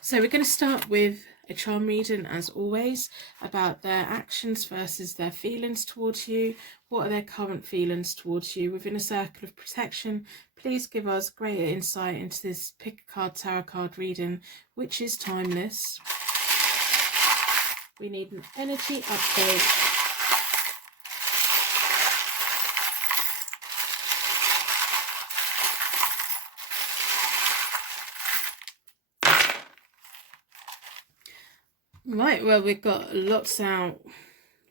So we're going to start with a charm reading, as always, about their actions versus their feelings towards you. What are their current feelings towards you within a circle of protection? Please give us greater insight into this pick a card tarot card reading, which is timeless. We need an energy update. Right, well, we've got lots out.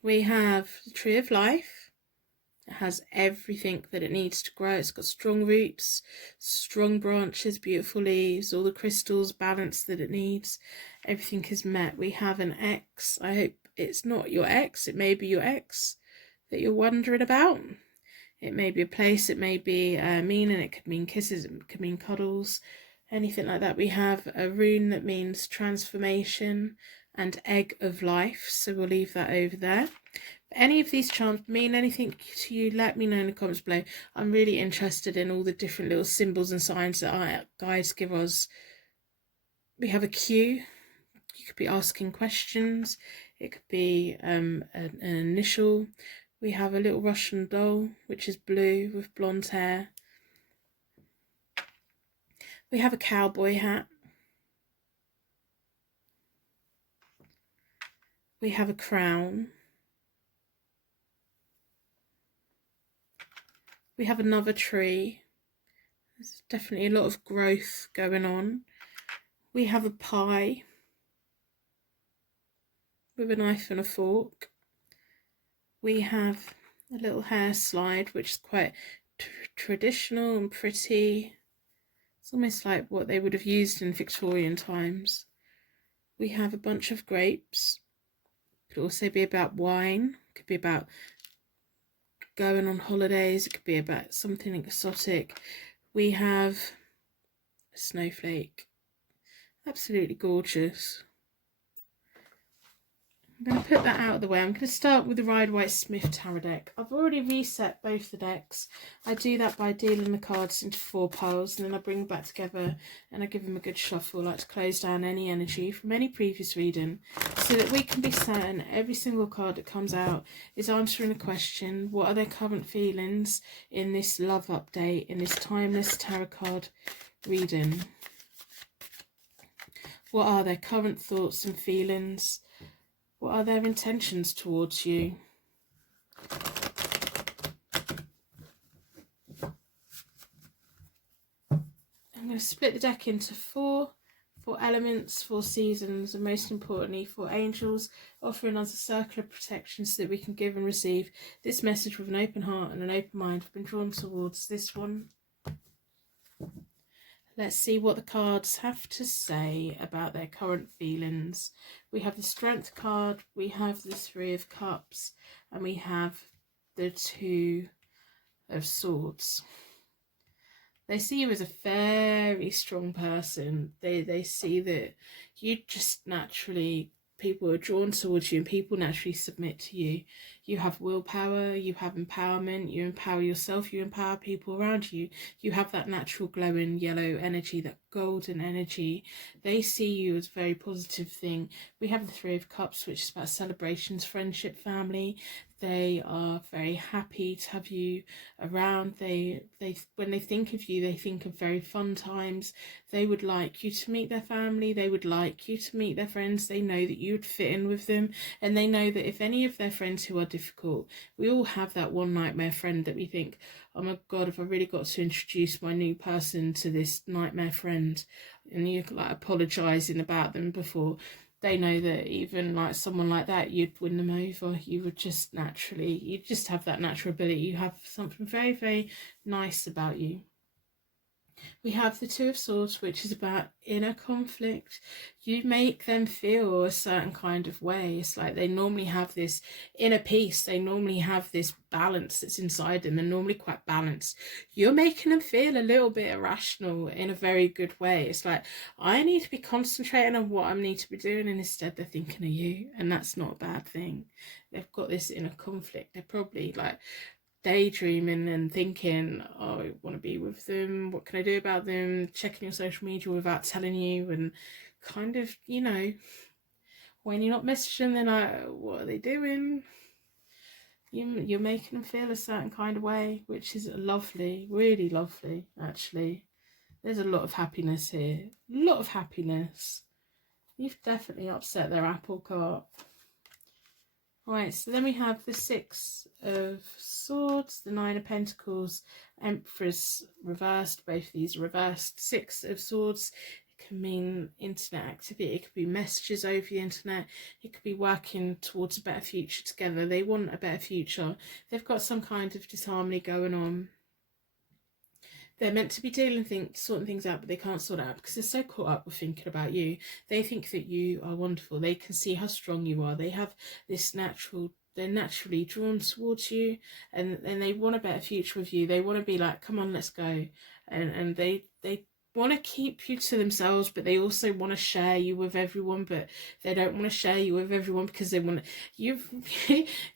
We have the Tree of Life. It has everything that it needs to grow. It's got strong roots, strong branches, beautiful leaves, all the crystals, balance that it needs. Everything is met. We have an ex. I hope it's not your ex. It may be your ex that you're wondering about. It may be a place. It may be meaning. It could mean kisses. It could mean cuddles. Anything like that. We have a rune that means transformation and egg of life, so we'll leave that over there. If any of these charms mean anything to you, let me know in the comments below. I'm really interested in all the different little symbols and signs that our guides give us. We have a Q. You could be asking questions. It could be an initial. We have a little Russian doll, which is blue with blonde hair. We have a cowboy hat. We have a crown. We have another tree. There's definitely a lot of growth going on. We have a pie with a knife and a fork. We have a little hair slide, which is quite traditional and pretty. It's almost like what they would have used in Victorian times. We have a bunch of grapes. Could also be about wine. Could be about going on holidays. It could be about something exotic. We have a snowflake. Absolutely gorgeous. I'm going to put that out of the way. I'm going to start with the Rider-Waite-Smith tarot deck. I've already reset both the decks. I do that by dealing the cards into 4 piles, and then I bring them back together and I give them a good shuffle. I like to close down any energy from any previous reading so that we can be certain every single card that comes out is answering a question. What are their current feelings in this love update, in this timeless tarot card reading? What are their current thoughts and feelings? What are their intentions towards you? I'm going to split the deck into four elements, 4 seasons, and most importantly 4 angels, offering us a circle of protection so that we can give and receive this message with an open heart and an open mind. I've been drawn towards this one. Let's see what the cards have to say about their current feelings. We have the Strength card, we have the 3 of Cups, and we have the 2 of Swords. They see you as a very strong person. They see that you just naturally, people are drawn towards you and people naturally submit to you. You have willpower, you have empowerment, you empower yourself, you empower people around you. You have that natural glowing yellow energy, that golden energy. They see you as a very positive thing. We have the 3 of Cups, which is about celebrations, friendship, family. They are very happy to have you around. They when they think of you, they think of very fun times. They would like you to meet their family. They would like you to meet their friends. They know that you would fit in with them, and they know that if any of their friends who are difficult, we all have that one nightmare friend that we think, oh my God, if I really got to introduce my new person to this nightmare friend, and you're like apologising about them before. They know that even like someone like that, you'd win them over. You would just naturally, you just have that natural ability. You have something very, very nice about you. We have the 2 of Swords, which is about inner conflict. You make them feel a certain kind of way. It's like they normally have this inner peace. They normally have this balance that's inside them. They're normally quite balanced. You're making them feel a little bit irrational in a very good way. It's like, I need to be concentrating on what I need to be doing, and instead they're thinking of you, and that's not a bad thing. They've got this inner conflict. They're probably like daydreaming and thinking, oh, I want to be with them, what can I do about them, checking your social media without telling you, and kind of, you know, when you're not messaging, they're like, what are they doing? You're making them feel a certain kind of way, which is lovely, really lovely, actually. There's a lot of happiness here, a lot of happiness. You've definitely upset their apple cart. Right, so then we have the 6 of Swords, the 9 of Pentacles, Empress reversed. Both of these are reversed. 6 of Swords, it can mean internet activity. It could be messages over the internet. It could be working towards a better future together. They want a better future. They've got some kind of disharmony going on. They're meant to be sorting things out, but they can't sort it out because they're so caught up with thinking about you. They think that you are wonderful. They can see how strong you are. They have this they're naturally drawn towards you, and they want a better future with you. They want to be like, come on, let's go. And they want to keep you to themselves, but they also want to share you with everyone, but they don't want to share you with everyone because they want you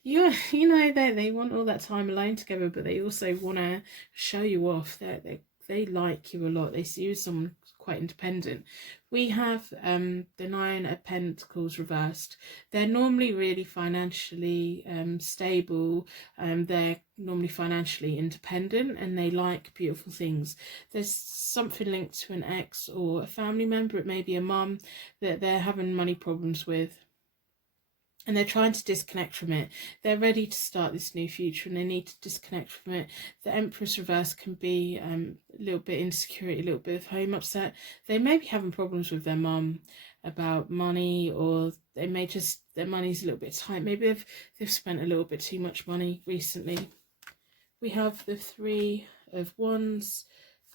know, they want all that time alone together, but they also want to show you off. They like you a lot. They see you as someone quite independent. We have the 9 of Pentacles reversed. They're normally really financially stable. They're normally financially independent, and they like beautiful things. There's something linked to an ex or a family member. It may be a mum that they're having money problems with, and they're trying to disconnect from it. They're ready to start this new future, and they need to disconnect from it. The Empress reverse can be a little bit insecurity, a little bit of home upset. They may be having problems with their mum about money, or they may just, their money's a little bit tight. Maybe they've spent a little bit too much money recently. We have the 3 of Wands,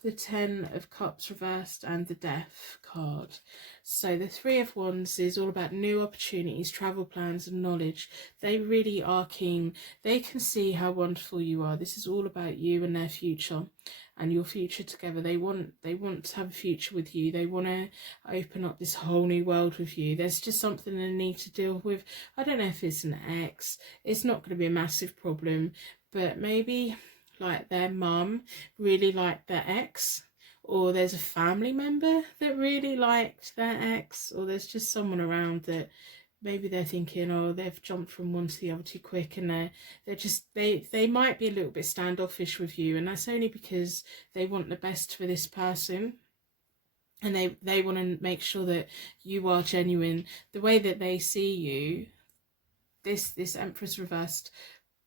the 10 of Cups reversed, and the Death card. So the 3 of Wands is all about new opportunities, travel plans, and knowledge. They really are keen. They can see how wonderful you are. This is all about you and their future and your future together. They want to have a future with you. They want to open up this whole new world with you. There's just something they need to deal with. I don't know if it's an ex. It's not going to be a massive problem, but maybe like their mum really liked their ex, or there's a family member that really liked their ex, or there's just someone around that maybe they're thinking, oh, they've jumped from one to the other too quick, and they might be a little bit standoffish with you, and that's only because they want the best for this person. and they want to make sure that you are genuine. The way that they see you, this Empress reversed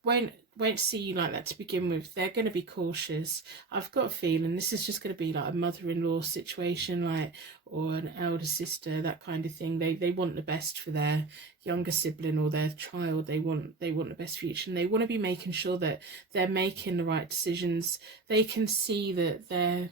won't see you like that to begin with. They're going to be cautious. I've got a feeling this is just going to be like a mother-in-law situation, like, or an elder sister, that kind of thing. They want the best for their younger sibling or their child. They want the best future, and they want to be making sure that they're making the right decisions. They can see that they're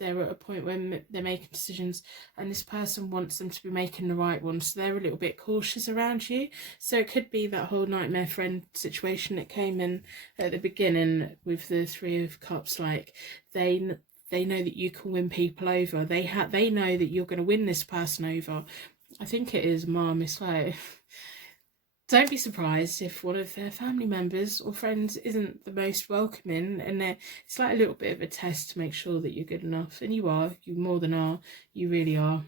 at a point when they're making decisions, and this person wants them to be making the right ones, so they're a little bit cautious around you. So it could be that whole nightmare friend situation that came in at the beginning with the Three of Cups. Like, they know that you can win people over. They know that you're going to win this person over. I think it is Mom. It's like, don't be surprised if one of their family members or friends isn't the most welcoming, and it's like a little bit of a test to make sure that you're good enough. And you are. You more than are. You really are.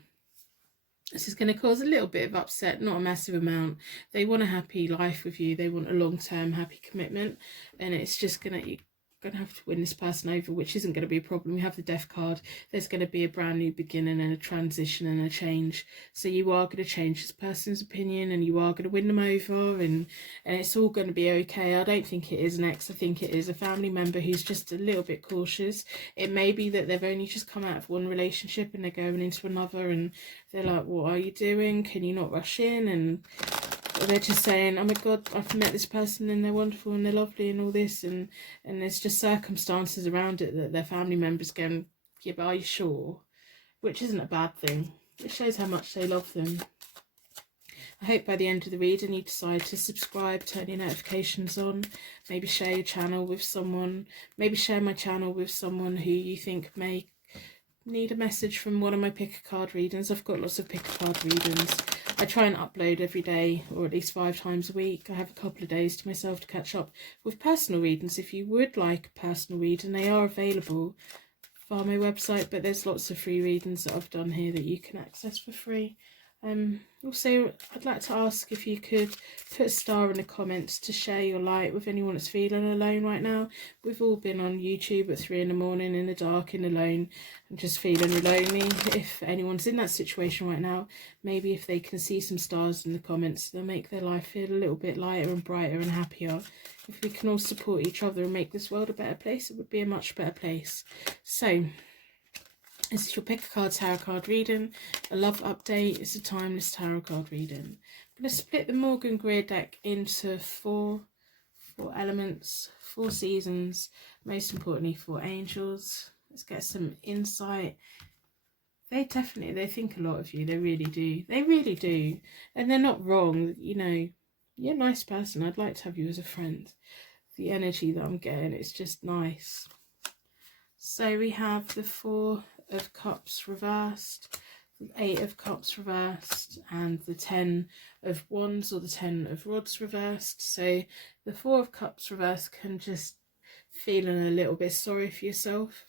This is going to cause a little bit of upset, not a massive amount. They want a happy life with you. They want a long-term happy commitment, and it's just going to... going to have to win this person over, which isn't going to be a problem. We have the Death card. There's going to be a brand new beginning and a transition and a change. So you are going to change this person's opinion, and you are going to win them over, and it's all going to be okay. I don't think it is an ex. I think it is a family member who's just a little bit cautious. It may be that they've only just come out of one relationship and they're going into another, and they're like, what are you doing? Can you not rush in? And they're just saying, oh my God, I've met this person and they're wonderful and they're lovely and all this, and there's just circumstances around it that their family members going, yeah, but are you sure? Which isn't a bad thing. It shows how much they love them. I hope by the end of the reading you decide to subscribe, turn your notifications on, maybe share your channel with someone, maybe share my channel with someone who you think may need a message from one of my pick a card readings. I've got lots of pick a card readings. I try and upload every day, or at least 5 times a week. I have a couple of days to myself to catch up with personal readings. If you would like a personal reading, they are available via my website, but there's lots of free readings that I've done here that you can access for free. Also, I'd like to ask if you could put a star in the comments to share your light with anyone that's feeling alone right now. We've all been on YouTube at 3 in the morning in the dark and alone and just feeling lonely. If anyone's in that situation right now, maybe if they can see some stars in the comments, they'll make their life feel a little bit lighter and brighter and happier. If we can all support each other and make this world a better place, it would be a much better place. So, this is your pick a card tarot card reading, a love update. It's a timeless tarot card reading. I'm going to split the Morgan Greer deck into four elements, 4 seasons, most importantly 4 angels. Let's get some insight. They think a lot of you. They really do. They really do. And they're not wrong. You know, you're a nice person. I'd like to have you as a friend. The energy that I'm getting, it's just nice. So we have the 4 of Cups reversed, the 8 of Cups reversed, and the 10 of Wands or the 10 of Rods reversed. So the 4 of Cups reversed can just feeling a little bit sorry for yourself.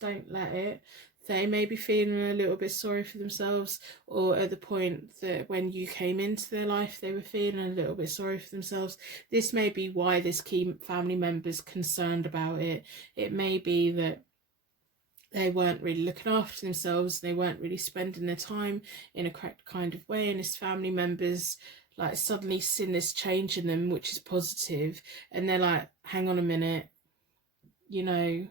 Don't let it. They may be feeling a little bit sorry for themselves, or at the point that when you came into their life they were feeling a little bit sorry for themselves. This may be why this key family member's concerned about it. It may be that they weren't really looking after themselves, they weren't really spending their time in a correct kind of way, and his family members like suddenly seen this change in them, which is positive, and they're like, hang on a minute, you know,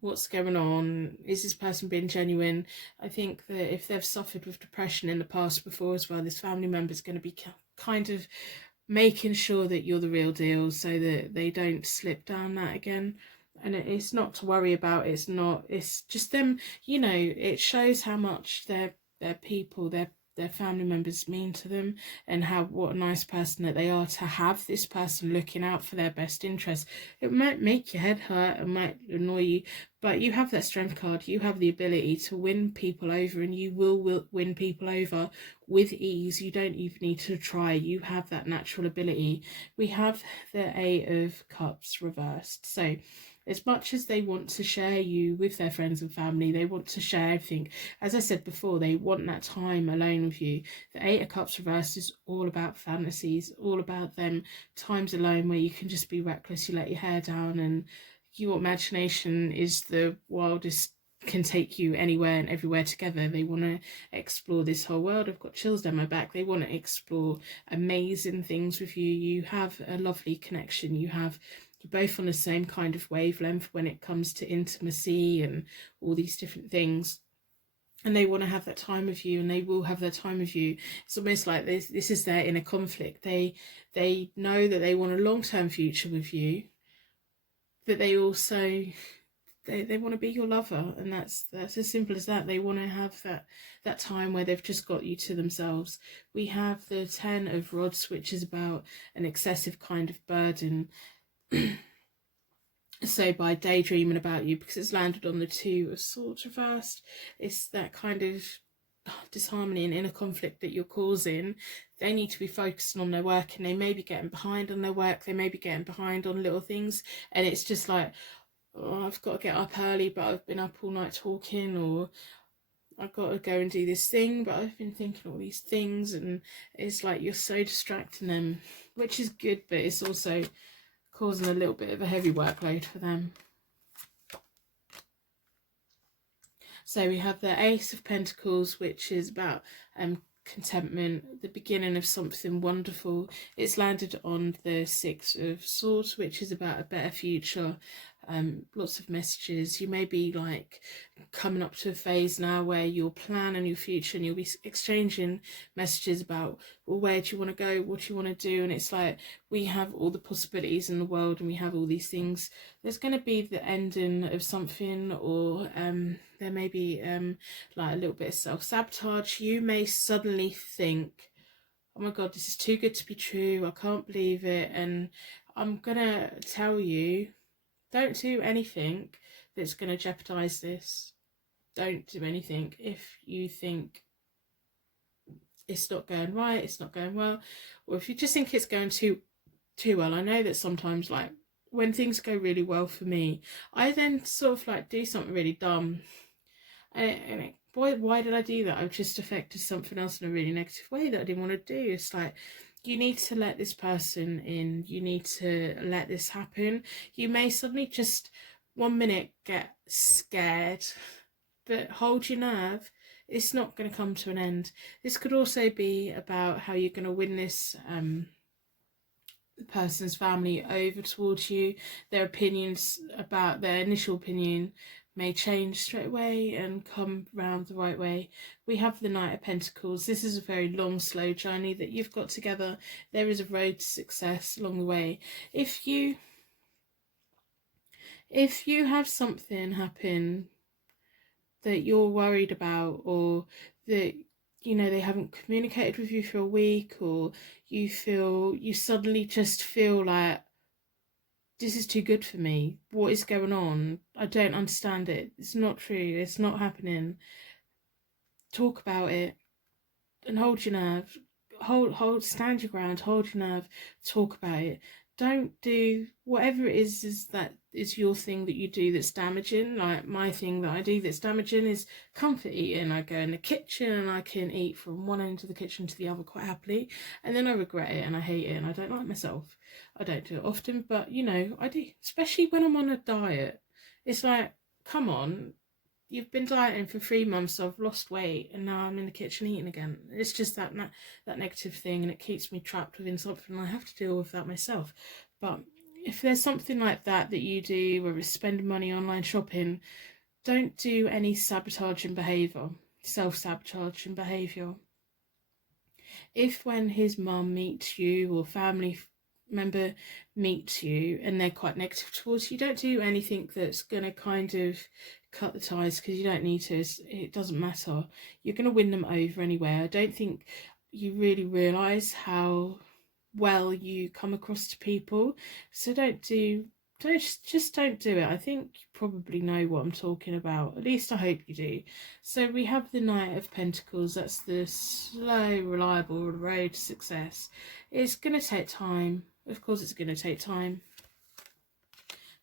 what's going on? Is this person being genuine? I think that if they've suffered with depression in the past before as well, this family member is going to be kind of making sure that you're the real deal so that they don't slip down that again. And it's not to worry about. It's just them, you know, it shows how much their people, their family members mean to them, and what a nice person that they are to have this person looking out for their best interest. It might make your head hurt, it might annoy you, but you have that strength card. You have the ability to win people over, and you will win people over with ease. You don't even need to try. You have that natural ability. We have the 8 of Cups reversed. So as much as they want to share you with their friends and family, they want to share everything. As I said before, they want that time alone with you. The 8 of Cups reversed is all about fantasies, all about them times alone where you can just be reckless, you let your hair down, and your imagination is the wildest can take you anywhere and everywhere together. They want to explore this whole world. I've got chills down my back. They want to explore amazing things with you. You have a lovely connection. You're both on the same kind of wavelength when it comes to intimacy and all these different things. And they want to have that time with you, and they will have that time with you. It's almost like this is their inner conflict. They know that they want a long-term future with you, but they also they want to be your lover, and that's as simple as that. They want to have that time where they've just got you to themselves. We have the 10 of Rods, which is about an excessive kind of burden. So by daydreaming about you, because it's landed on the 2 of Swords reversed, it's that kind of disharmony and inner conflict that you're causing. They need to be focusing on their work, and they may be getting behind on their work, they may be getting behind on little things, and it's just like, oh, I've got to get up early, but I've been up all night talking, or I've got to go and do this thing, but I've been thinking all these things, and it's like you're so distracting them, which is good, but it's also causing a little bit of a heavy workload for them. So we have the Ace of Pentacles, which is about contentment, the beginning of something wonderful. It's landed on the 6 of Swords, which is about a better future. Lots of messages. You may be like coming up to a phase now where you'll plan on your future, and you'll be exchanging messages about, well, where do you want to go, what do you want to do, and it's like we have all the possibilities in the world, and we have all these things. There's going to be the ending of something, or there may be like a little bit of self-sabotage. You may suddenly think, oh my god, this is too good to be true, I can't believe it, and I'm gonna tell you, don't do anything that's going to jeopardize this. Don't do anything if you think it's not going right, it's not going well, or if you just think it's going too well. I know that sometimes, like, when things go really well for me, I then sort of like do something really dumb, and why did I do that? I've just affected something else in a really negative way that I didn't want to do. It's like, you need to let this person in, you need to let this happen. You may suddenly just 1 minute get scared, but hold your nerve. It's not going to come to an end. This could also be about how you're going to win this person's family over towards you. Their opinions about their initial opinion may change straight away and come round the right way. We have the Knight of Pentacles. This is a very long, slow journey that you've got together. There is a road to success along the way. If you have something happen that you're worried about, or that, you know, they haven't communicated with you for a week, or you suddenly just feel like, this is too good for me, what is going on, I don't understand it, it's not true, it's not happening, talk about it and hold your nerve. Stand your ground, hold your nerve, talk about it. Don't do whatever it is that is your thing that you do that's damaging. Like, my thing that I do that's damaging is comfort eating. I go in the kitchen and I can eat from one end of the kitchen to the other quite happily, and then I regret it and I hate it and I don't like myself. I don't do it often, but you know, I do, especially when I'm on a diet. It's like, come on, you've been dieting for 3 months, I've lost weight, and now I'm in the kitchen eating again. It's just that negative thing, and it keeps me trapped within something, and I have to deal with that myself. But if there's something like that you do, whether it's spending money online shopping, don't do any sabotaging behaviour, self-sabotaging behaviour. If when his mum meets you, or family member meets you, and they're quite negative towards you, don't do anything that's going to kind of cut the ties, because you don't need to. It doesn't matter. You're going to win them over anyway. I don't think you really realise how well you come across to people, so don't do it. I think you probably know what I'm talking about, at least I hope you do. So we have the Knight of Pentacles. That's the slow, reliable road to success. It's going to take time. Of course it's going to take time.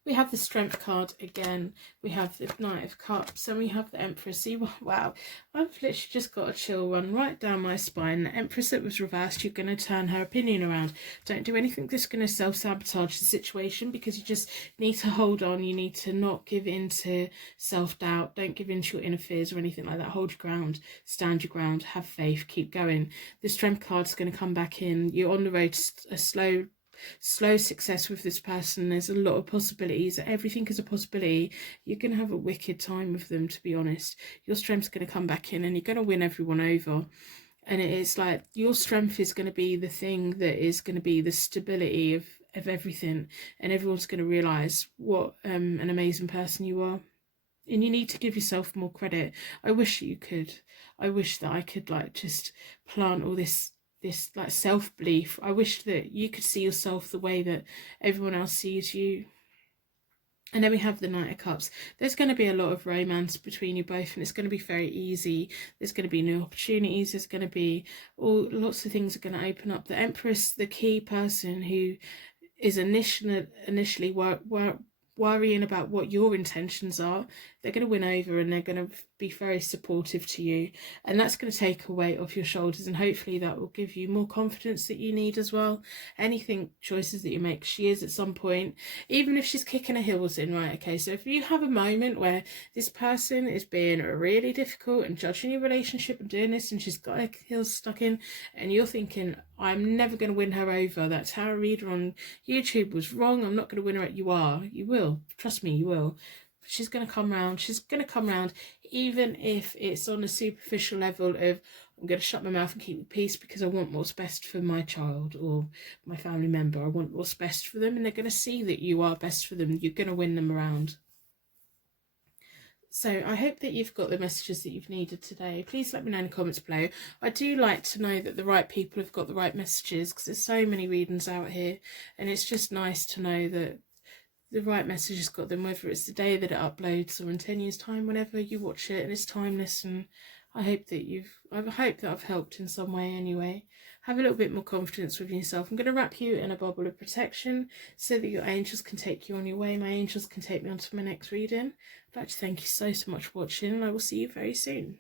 We have the Strength card again, we have the Knight of Cups, and we have the Empress. See, wow, I've literally just got a chill run right down my spine. The Empress that was reversed, you're going to turn her opinion around. Don't do anything that's going to self-sabotage the situation, because you just need to hold on. You need to not give in to self-doubt. Don't give in to your inner fears or anything like that. Hold your ground, stand your ground, have faith, keep going. The Strength card's going to come back in. You're on the road to a slow success with this person. There's a lot of possibilities. Everything is a possibility. You're going to have a wicked time with them, to be honest. Your strength's going to come back in and you're going to win everyone over. And it's like your strength is going to be the thing that is going to be the stability of everything, and everyone's going to realize what an amazing person you are. And you need to give yourself more credit. I wish you could. I wish that I could like just plant all this like self-belief. I wish that you could see yourself the way that everyone else sees you. And then we have the Knight of Cups. There's going to be a lot of romance between you both, and it's going to be very easy. There's going to be new opportunities. There's going to be lots of things are going to open up. The Empress, the key person who is initially worrying about what your intentions are, they're going to win over, and they're going to be very supportive to you, and that's going to take a weight off your shoulders, and hopefully that will give you more confidence that you need as well. Anything choices that you make, she is at some point, even if she's kicking her heels in, right? Okay, so if you have a moment where this person is being really difficult and judging your relationship and doing this, and she's got her heels stuck in, and you're thinking, I'm never going to win her over, that tarot reader on YouTube was wrong, I'm not going to win her. You are, you will, trust me, you will. She's going to come round. She's going to come round, even if it's on a superficial level of, I'm going to shut my mouth and keep the peace because I want what's best for my child or my family member. I want what's best for them, and they're going to see that you are best for them. You're going to win them around. So I hope that you've got the messages that you've needed today. Please let me know in the comments below. I do like to know that the right people have got the right messages, because there's so many readings out here, and it's just nice to know that the right message has got them, whether it's the day that it uploads or in 10 years time, whenever you watch it, and it's timeless. And I hope that I've helped in some way anyway. Have a little bit more confidence with yourself. I'm going to wrap you in a bubble of protection so that your angels can take you on your way. My angels can take me on to my next reading. I'd like to thank you so much for watching, and I will see you very soon.